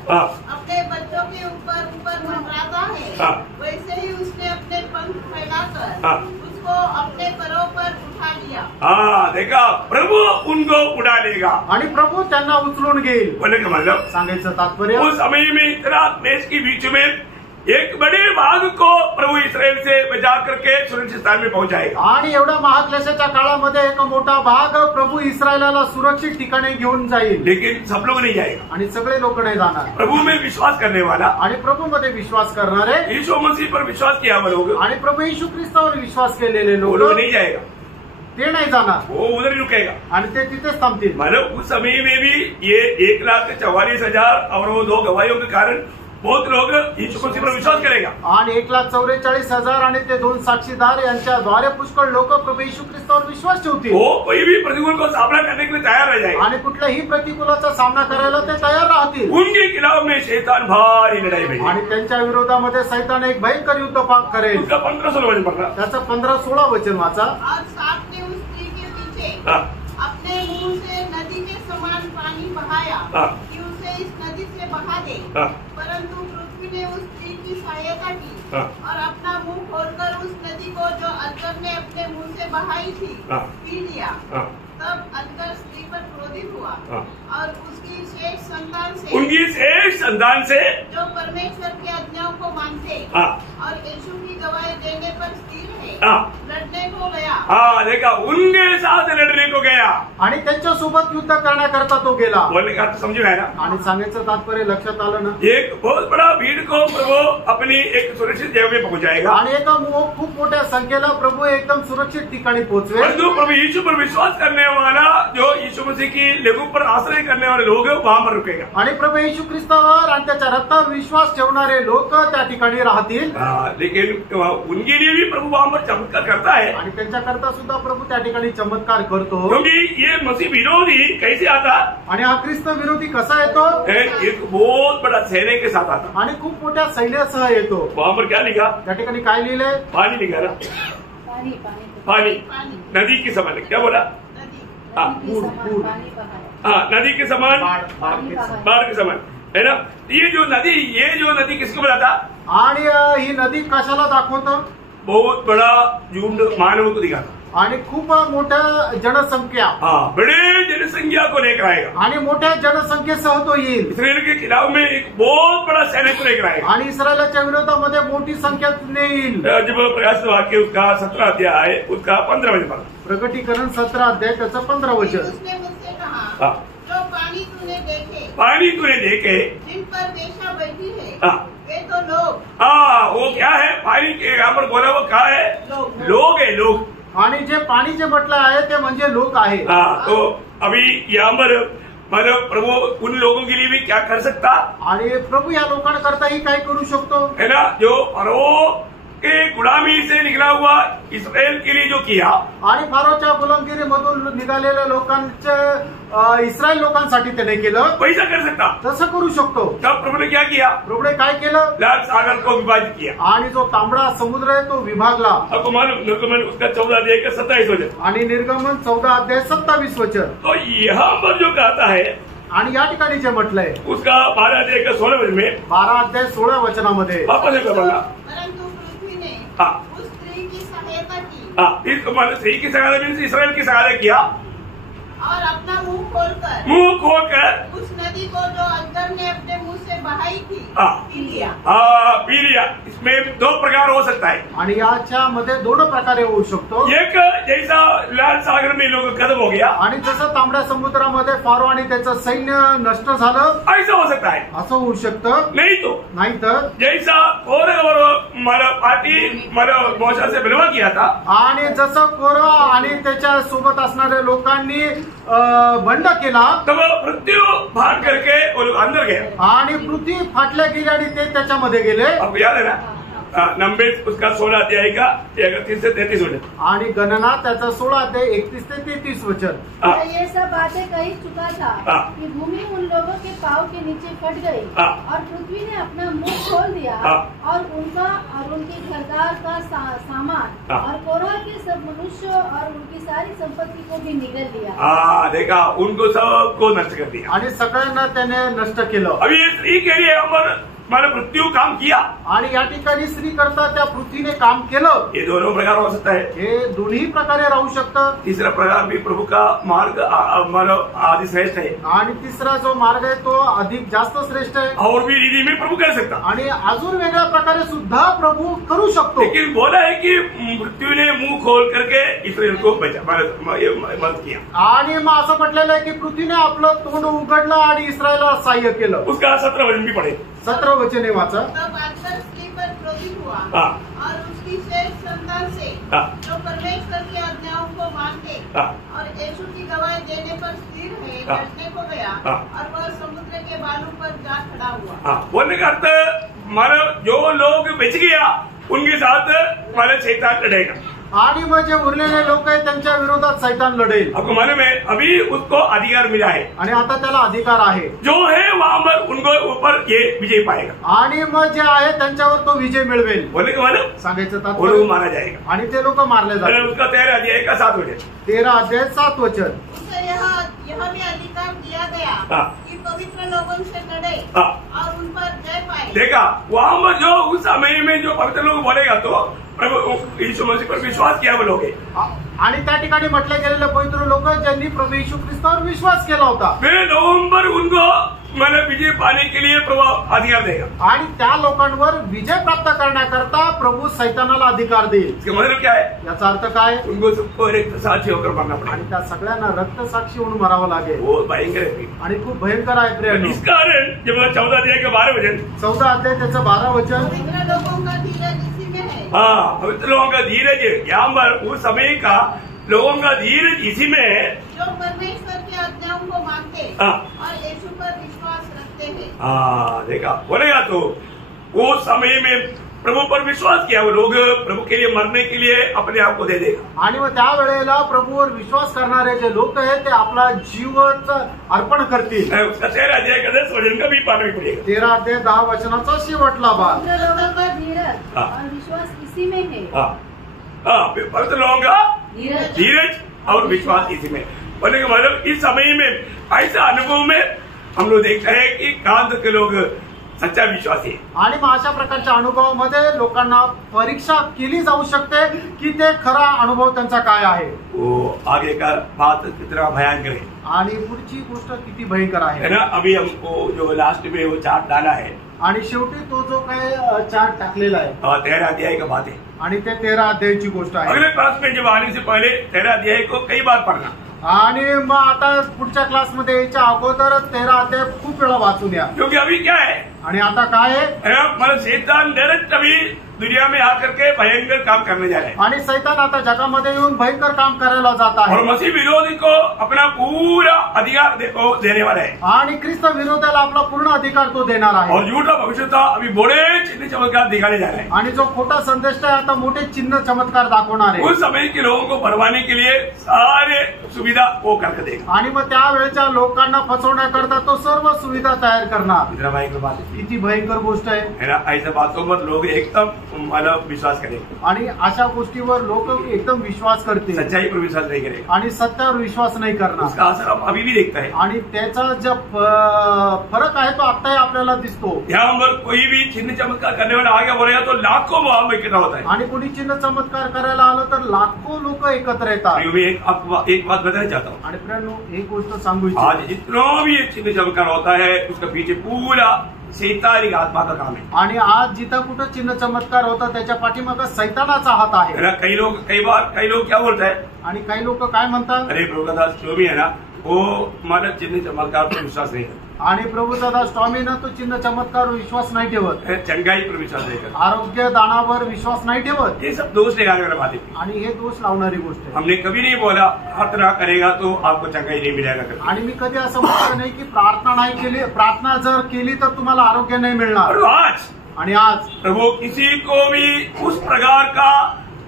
अपने बच्चों के ऊपर ऊपर मंडराता है, वैसे ही उसने अपने पंख फैलाकर उसको अपने परों पर उठा लिया। देखा, प्रभु उनको उड़ा लेगा आणि प्रभु त्यांना उचलून घेईल। बोलने का मतलब सांगायचं तात्पर्य, उस समय में इतना देश के बीच में एक बड़े भाग को प्रभु इसराइल से बचा करके सुरक्षित स्थान में पहुंचाएगा। आणि एवढ्या महाक्लेशाच्या काळामध्ये एक मोठा भाग प्रभू इस्रायलाला सुरक्षित ठिकाणी घेऊन जाईल, लेकिन सब लोग नहीं जाएगा। आणि सगळे लोक नाही जाणार। प्रभु में विश्वास करने वाला आणि प्रभू मध्ये विश्वास करणारे, यीशु मसीह पर विश्वास किया हुआ लोग आणि प्रभु येशू ख्रिस्तावर विश्वास केलेले वो लोक लोग नहीं जाएगा, ते नाही जाणार, वो उधर ही रुकेगा। आणि ते तिथेच थांबतील। मतलब उस समय में भी ये 1,44,000 और वो 2 गवाहियों के कारण बहुत लोग यीशु मसीह पर विश्वास करेगा। आणि 1,44,000 आणि ते 2 साक्षीदार यांच्या द्वारे पुष्कळ लोक प्रभू येशू ख्रिस्तावर विश्वास ठेवतील। वो कोई भी प्रतिकूल को सामना करने के लिए तैयार रह जाएगा आणि कुठल्याही प्रतिकूलाचा सामना करायला ते तयार राहतील। उनके खिलाफ में शैतान भारी लड़ाई में आणि त्यांच्या विरोधामध्ये सैतान एक भयंकर युद्ध करेल। उसका 15-16 वचन पढ़ना, त्याचं 15-16 वचन वाचा। और सांप ने उस स्त्री के पीछे अपने मुंह से नदी के समान पानी बहाया कि उसे इस नदी से बहा दे, परंतु पृथ्वी ने उस स्त्री की सहायता की और अपना मुंह खोलकर उस नदी को जो अजगर ने अपने मुंह से बहाई थी पी लिया। तब अजगर स्त्री पर क्रोधित हुआ और उसकी शेष संतान से जो परमेश्वर की आज्ञाओं को मानते और यीशु की गवाही देने पर स्थिर है लड़ने को गया। देखा, उनके साथ लड़ने को गया आणि त्यांच्यासोबत युद्ध करण्याकरता तो गेला। बोलने का अर्थ समझ में आया ना? आणि सांगायचं तात्पर्य लक्षात आलं ना? एक बहुत बड़ा भीड़ को प्रभु अपनी एक सुरक्षित जगह में पहुंचाएगा आणि एका खूप मोठ्या संख्येला प्रभू एकदम सुरक्षित ठिकाणी पोहोचवेल। परंतु प्रभु यीशु पर विश्वास करने वाला, जो यीशु मसीह की लहू पर आश्रय करने वाले लोग वहां पर रुकेगा। आणि प्रभू येशू ख्रिस्तावर आणि त्याच्या रक्तावर विश्वास ठेवणारे लोक त्या ठिकाणी राहतील। लेकिन उनके लिए भी प्रभु वहां पर चमत्कार करता है आणि त्यांच्याकरता सुद्धा प्रभू त्या ठिकाणी चमत्कार करतो। क्योंकि ये मसीह विरोधी कैसे आता, आणि हा ख्रिस्त विरोधी कसा येतो? एक बहुत बड़ा सैन्य के साथ आता आणि खूप मोठ्या सैन्यासह येतो। वहां पर क्या लिखा? त्या ठिकाणी काय लिहिलंय? पानी लिखा ना, पानी पानी नदी के समान। क्या बोला? नदी के समान, बाढ़ के समान, है ना? ये जो नदी किसको बताता? आणि ही नदी कशाला दाखवतो? बहुत बड़ा झुंड मानव को दिखाता आणि खूप मोठ्या जनसंख्या, बड़े जनसंख्या को लेकर आएगा आणि मोठ्या जनसंख्येसह तो येईल। इसराइल के खिलाफ में एक बहुत बड़ा सैन्य को लेकर आएगा आणि इस्रायलच्या विरोधामध्ये मोठी संख्या येईल। जब प्रकाश वाक्य उसका 17 अध्याय है, उसका 15 वचन पढ़ा। प्रकटीकरण 17 अध्याय त्याचं 15 वचन। उसने मुझसे कहा, जो पानी तूने देखे जिन पर वेश्या बैठी है वे तो लोग। वो क्या है? पानी के यहाँ पर बोला वो क्या है? लोग है, लोग। आणि जे पाणी जे म्हटलं आहे ते म्हणजे लोक आहे। तो अभी यहाँ पर मतलब प्रभु उन लोगों के लिए भी क्या कर सकता? आणि प्रभू या लोकांकरताही काय करू शकतो? है ना, जो फरो के गुलामी से निकला हुआ इसराइल के लिए जो किया, आणि फारोच्या गुलामगिरीमधून निघालेल्या लोकांच्या इस्रायल लोकांसाठी त्याने केलं, वैसा कर सकता। तसं करू शकतो। तब प्रभु ने क्या किया? प्रभूने काय केलं? लाल सागर को विभाजित किया आणि जो तांबडा समुद्र आहे तो विभागला। आपको मालूम, निर्गमन उसका 14 अध्याय का 27 वचन आणि निर्गमन 14 अध्याय 27 वचन। तो यहाँ पर जो कहता है, आणि या ठिकाणी जे म्हटलंय उसका 12 अध्याय का 16 वचन में, 12 अध्याय 16 वचनामध्ये वापस एक बोला, परंतु पृथ्वी ने उस स्त्री की सहायता की। स्त्री की सहायता मीन्स इसराइल की सहायता किया और अपना मुंह खोलकर उस नदी को जो अजगर ने अपने मुंह से बहाई थी पी लिया। इसमें 2 प्रकार हो सकता है। आणि याच्यामध्ये 2 प्रकारे होऊ शकतो। एक जैसा लाल सागर में लोग खत्म हो गया, आणि जसं तांबड्या समुद्रामध्ये फारो आणि त्याचं सैन्य नष्ट झालं, ऐसा हो सकता है। असं होऊ शकतं। नाही तर जैसा कोरह और पार्टी मोशा से बलवा किया था, आणि जसं कोरह आणि त्याच्या सोबत असणाऱ्या लोकांनी बंड केला, तब पृथ्वी भाग करके वो लोग अंदर गए आणि पृथ्वी फाटल्या गेली आणि ते त्याच्यामध्ये गेले। आपको याद है ना? नंबर उसका 16 अध्याय का 31 से 33 वचन। आणि गणना त्याचा 16 अध्याय 31 ते 33 वचन। ये सब बातें कही चुका था कि भूमि उन लोगों के पाँव के नीचे फट गई और पृथ्वी ने अपना मुंह खोल दिया और उनका और उनके घरदार का सामान और कोरह के सब मनुष्य और उनकी सारी संपत्ति को भी निगल दिया। देखा, उनको सबको नष्ट कर दिया आणि सगळ्यांना त्याने नष्ट केलं। अभी ये स्त्री के लिए मैंने मृत्यु काम किया आणि या ठिकाणी स्त्री करता त्या पृथ्वीने काम केलं। ये दोनों प्रकार हो सकता है, हे दोन्ही प्रकारे राहू शकतं। तीसरा प्रकार भी प्रभु का मार्ग आदि श्रेष्ठ है आणि तिसरा जो मार्ग आहे तो अधिक जास्त श्रेष्ठ आहे और भी रीति में प्रभु कर सकता, आणि अजून वेगळ्या प्रकारे सुद्धा प्रभू करू शकतो। लेकिन बोला है कि मृत्यू ने मुंह खोल करके इस्राएल को मदद किया। आणि मग असं म्हटलेलं आहे की पृथ्वीने आपलं तोंड उघडलं आणि इस्रायलला सहाय्य केलं। उसका 17 वचन भी पढ़े। 17 वचने वाचा। तब आखिर स्त्री पर क्रोधित हुआ और उसकी शेष संतान से जो परमेश्वर की आज्ञाओं को मानते और यीशु की गवाही देने पर स्थिर है लड़ने को गया और वह समुद्र के बालू पर जा खड़ा हुआ। बोलने का अर्थ मानो जो लोग बच गया उनके साथ मानो शैतान लड़ेगा आणि मग जे उरलेले लोक आहेत त्यांच्या विरोधात सैतान लढेल। आपको मालूम है अभी उसको अधिकार मिला है आणि आता त्याला अधिकार आहे, जो है वहाँ पर उनको ऊपर ये विजय पाएगा आणि मग जे आहे त्यांच्यावर तो विजय मिळवेल। बोले के मालूम सांगायचं वो तात्पर्य लोग मारा जाएगा आणि ते लोक मारले जातील। उसका 13 अध्याय का 7 वचन। 13 अध्याय 7 वचन। उसे यह भी अधिकार दिया गया कि पवित्र लोगों से लड़े और उन पर जय पाए। देखा, वहाँ पर जो उस समय में जो पवित्र लोग बोलेगा तो प्रभु यीशु मसीह पर विश्वास किया वो लोग आणि त्या ठिकाणी म्हटले गेलेले पवित्र लोक ज्यांनी प्रभू येशू ख्रिस्तावर विश्वास केला होता, वे नवंबर उनको मैंने विजय पाने के लिए प्रभु अधिकार देगा आणि त्या लोकांवर विजय प्राप्त करण्याकरता प्रभू सैतानाला अधिकार देईल। इसका मतलब क्या है? याचा अर्थ काय? उनको सबको एक साक्षी होकर मरना पड़ेगा आणि त्या सगळ्यांना रक्तसाक्षी म्हणून मरावं लागेल। वो भयंकर है आणि खूप भयंकर आहे प्रियांनो। इस कारण जब 14 अध्याय के 12 वचन 14 अध्याय त्याचं 12 वचन। पवित्र लोगों का धीरज इसी में है। पवित्र लोगों का धीरज यहाँ पर उस समय का लोगों का धीरज इसी में है जो परमेश्वर की आज्ञाओं को मानते और यीशु पर विश्वास रखते हैं। देखा, बोलेगा तो वो समय में प्रभु पर विश्वास किया वो लोग प्रभु के लिए मरने के लिए अपने आप को दे देगा। आणि मग त्या वेळेला प्रभूवर विश्वास करणारे जे लोक आहेत ते आपला जीवच अर्पण करतील। उसका 13 अध्याय का 10 वचन का भी पालन पड़ेगा। 13 अध्याय 10 वचनाचा शेवटला भाग। पवित्र लोगों का धीरज और विश्वास इसी में है। पवित्र लोगों का धीरज और विश्वास इसी में। बोले का मतलब इस समय में ऐसा अनुभव में हम लोग देखते हैं कि कांत के लोग सच्चा विश्वासी है। आणि मग अशा प्रकारच्या अनुभवामध्ये लोकांना परीक्षा केली जाऊ शकते की ते खरा अनुभव त्यांचा काय आहे। वो आगे का बात कितना भयंकर है आणि पुढची गोष्ट किती भयंकर है आहे ना। अभी हमको जो लास्ट में वो चार्ट डाला है आणि शेवटी तो जो काय चार्ट टाकलेला आहे 13 अध्याय का बात है आणि ते 13 अध्यायाची गोष्ट आहे। अगले क्लास में जब आने से पहले 13 अध्याय को कई बार पढ़ना आणि मग आता पुढच्या क्लासमध्ये यायच्या अगोदर 13 अध्याय खूप वेळा वाचून या। क्योंकि अभी क्या है आणि आता काय आहे? मतलब शैतान डायरेक्ट अभी दुनिया में आकर के भयंकर काम करने जा रहे हैं आणि सैतान आता जगामध्ये येऊन भयंकर काम करायला जात आहे और मसीह विरोधी को अपना पूरा अधिकार देने वाला है आणि ख्रिस्त विरोधाला आपला पूर्ण अधिकार तो देणार आहे। और झूठा भविष्यता अभी बड़े चिन्ह चमत्कार दिखाने जा रहे हैं आणि जो खोटा संदेश आहे आता मोठे चिन्ह चमत्कार दाखवणार आहे। उस समय के लोगों को भरवाने के लिए सारे सुविधा वो करके देगा आणि मग त्यावेळेच्या लोकांना फसवण्याकरता तो सर्व सुविधा तयार करणार। इतना भयंकर बात है किती भयंकर गोष्ट आहे ना। ऐसा बातों पर लोग एकदम मतलब विश्वास करेंगे आणि अशा गोष्टीवर लोक एकदम विश्वास करतील सच्चाई पर विश्वास नहीं करेगा आणि सत्यावर विश्वास नाही करणार। उसका असर हम अभी भी देखता है आणि त्याचा जो फरक आहे तो आताही आपल्याला दिसतो। यहाँ पर कोई भी चिन्ह चमत्कार करने वाला आगे बोलेगा तो लाखों वहां में इकट्ठा होता है। आणि कोणी चिन्ह चमत्कार करायला आलं तर लाखो लोक एकत्र येतात। मैं एक बात बताना चाहता हूँ। आणि फ्रेंड एक गोष्ट सांगू आज इच्छितो जितना भी ये चिन्ह चमत्कार होता है उसका पीछे पूरा शैतानी आत्मा का काम है। आणि आज जिथं कुठं चिन्ह चमत्कार होता त्याच्या पाठीमागं सैतानाचा हात आहे। कई लोग क्या बोलते हैं आणि काही लोक काय म्हणतात, अरे प्रभुदास जो भी है ना वो हमारा चिन्ह चमत्कार पर विश्वास नहीं करता आणि प्रभूचा दास टॉमीनं तो चिन्ह चमत्कार विश्वास नाही ठेवत, चंगाई पर विश्वास नहीं करता, आरोग्य दानावर विश्वास नाही ठेवत। ये सब दोष लगाने वाली बातें थी। आणि हे दोष लावणारी गोष्ट आहे। हमने कभी नहीं बोला प्रार्थना करेगा तो आपको चंगाई नहीं मिलेगा करके। आणि मी कधी असं म्हटलं नाही की प्रार्थना नाही केली, प्रार्थना जर केली तर तुम्हाला आरोग्य नाही मिळणार। और आज आणि आज प्रभु किसी को भी उस प्रकार का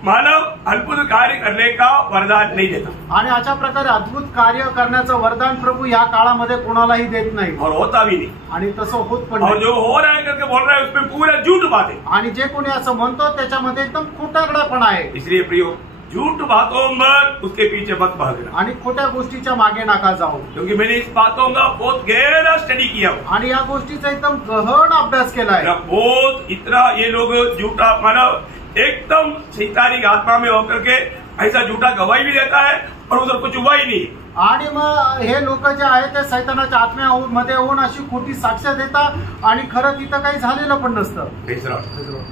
मानव अद्भुत कार्य करने का वरदान नहीं देता आणि अशा प्रकारे अद्भुत कार्य करण्याचं वरदान प्रभू या काळामध्ये कोणालाही देत नाही और होता भी नहीं। आणि तसं होत पण और नाही। जो हो रहा है करके बोल रहा है उसमें पूरा झूठ बात है। आणि जे कोणी असं म्हणतो त्याच्यामध्ये एकदम खोटारडापणा आहे। इसलिए प्रियो झूठ बातों पर उसके पीछे मत भागना आणि खोट्या गोष्टीच्या मागे नका जाऊ, क्योंकि मैंने इस बातों का बहुत गहरा स्टडी किया हुआ। आणि या गोष्टीचा एकदम गहन अभ्यास केलाय। मेरा बहुत इतना ये लोग झूठा मानव एकदम शैतानिक आत्मा में होकर के ऐसा झूठा गवाही भी देता है और उधर कुछ हुआ ही नहीं। आणि मग हे लोक जे आहेत ते सैतानाच्या आत्म्यामध्ये होऊन अशी खोटी साक्ष देतात आणि खरं तिथं काही झालेलं पण नसतं। तीसरा,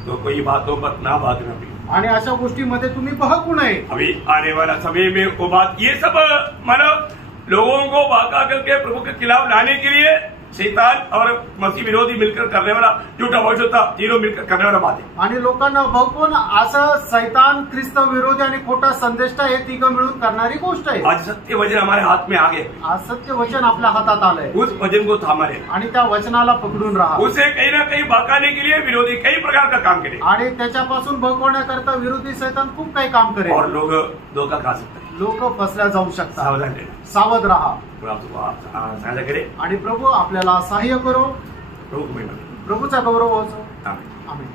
तो कोई बातों पर ना भागना भी, आणि अशा गोष्टीमध्ये तुम्ही बहकू नये। अभी आने वाला समय में वो बात ये सब मानव लोगों को भड़का करके प्रभु के खिलाफ लाने के लिए शैतान और मसीह विरोधी मिलकर करने वाला झूठा भविष्यता तीनों मिलकर करने वाला बात है। आणि लोकांना बहकून असं सैतान ख्रिस्त विरोधी आणि खोटा संदेष्टा हे तिघं मिळून करणारी गोष्ट आहे। आज सत्य वचन हमारे हाथ में आ गए, आज सत्य वचन आपल्या हातात आलंय उस वचन को थामा रहे आणि त्या वचनाला पकडून राहा। उसे कहीं ना कहीं भड़काने के लिए विरोधी कई प्रकार का काम करे आणि त्याच्यापासून बहकवण्याकरता विरोधी सैतान खूप काही काम और करेल। लोग धोखा खा सकते हैं। लोक फसल्या जाऊ शकतात, सावधान रहना, सावध राहा सहायता करे आणि प्रभू आपल्याला सहाय्य करो। प्रभु को महिमा दे। प्रभूचा गौरव होतो। आमीन। आमेन।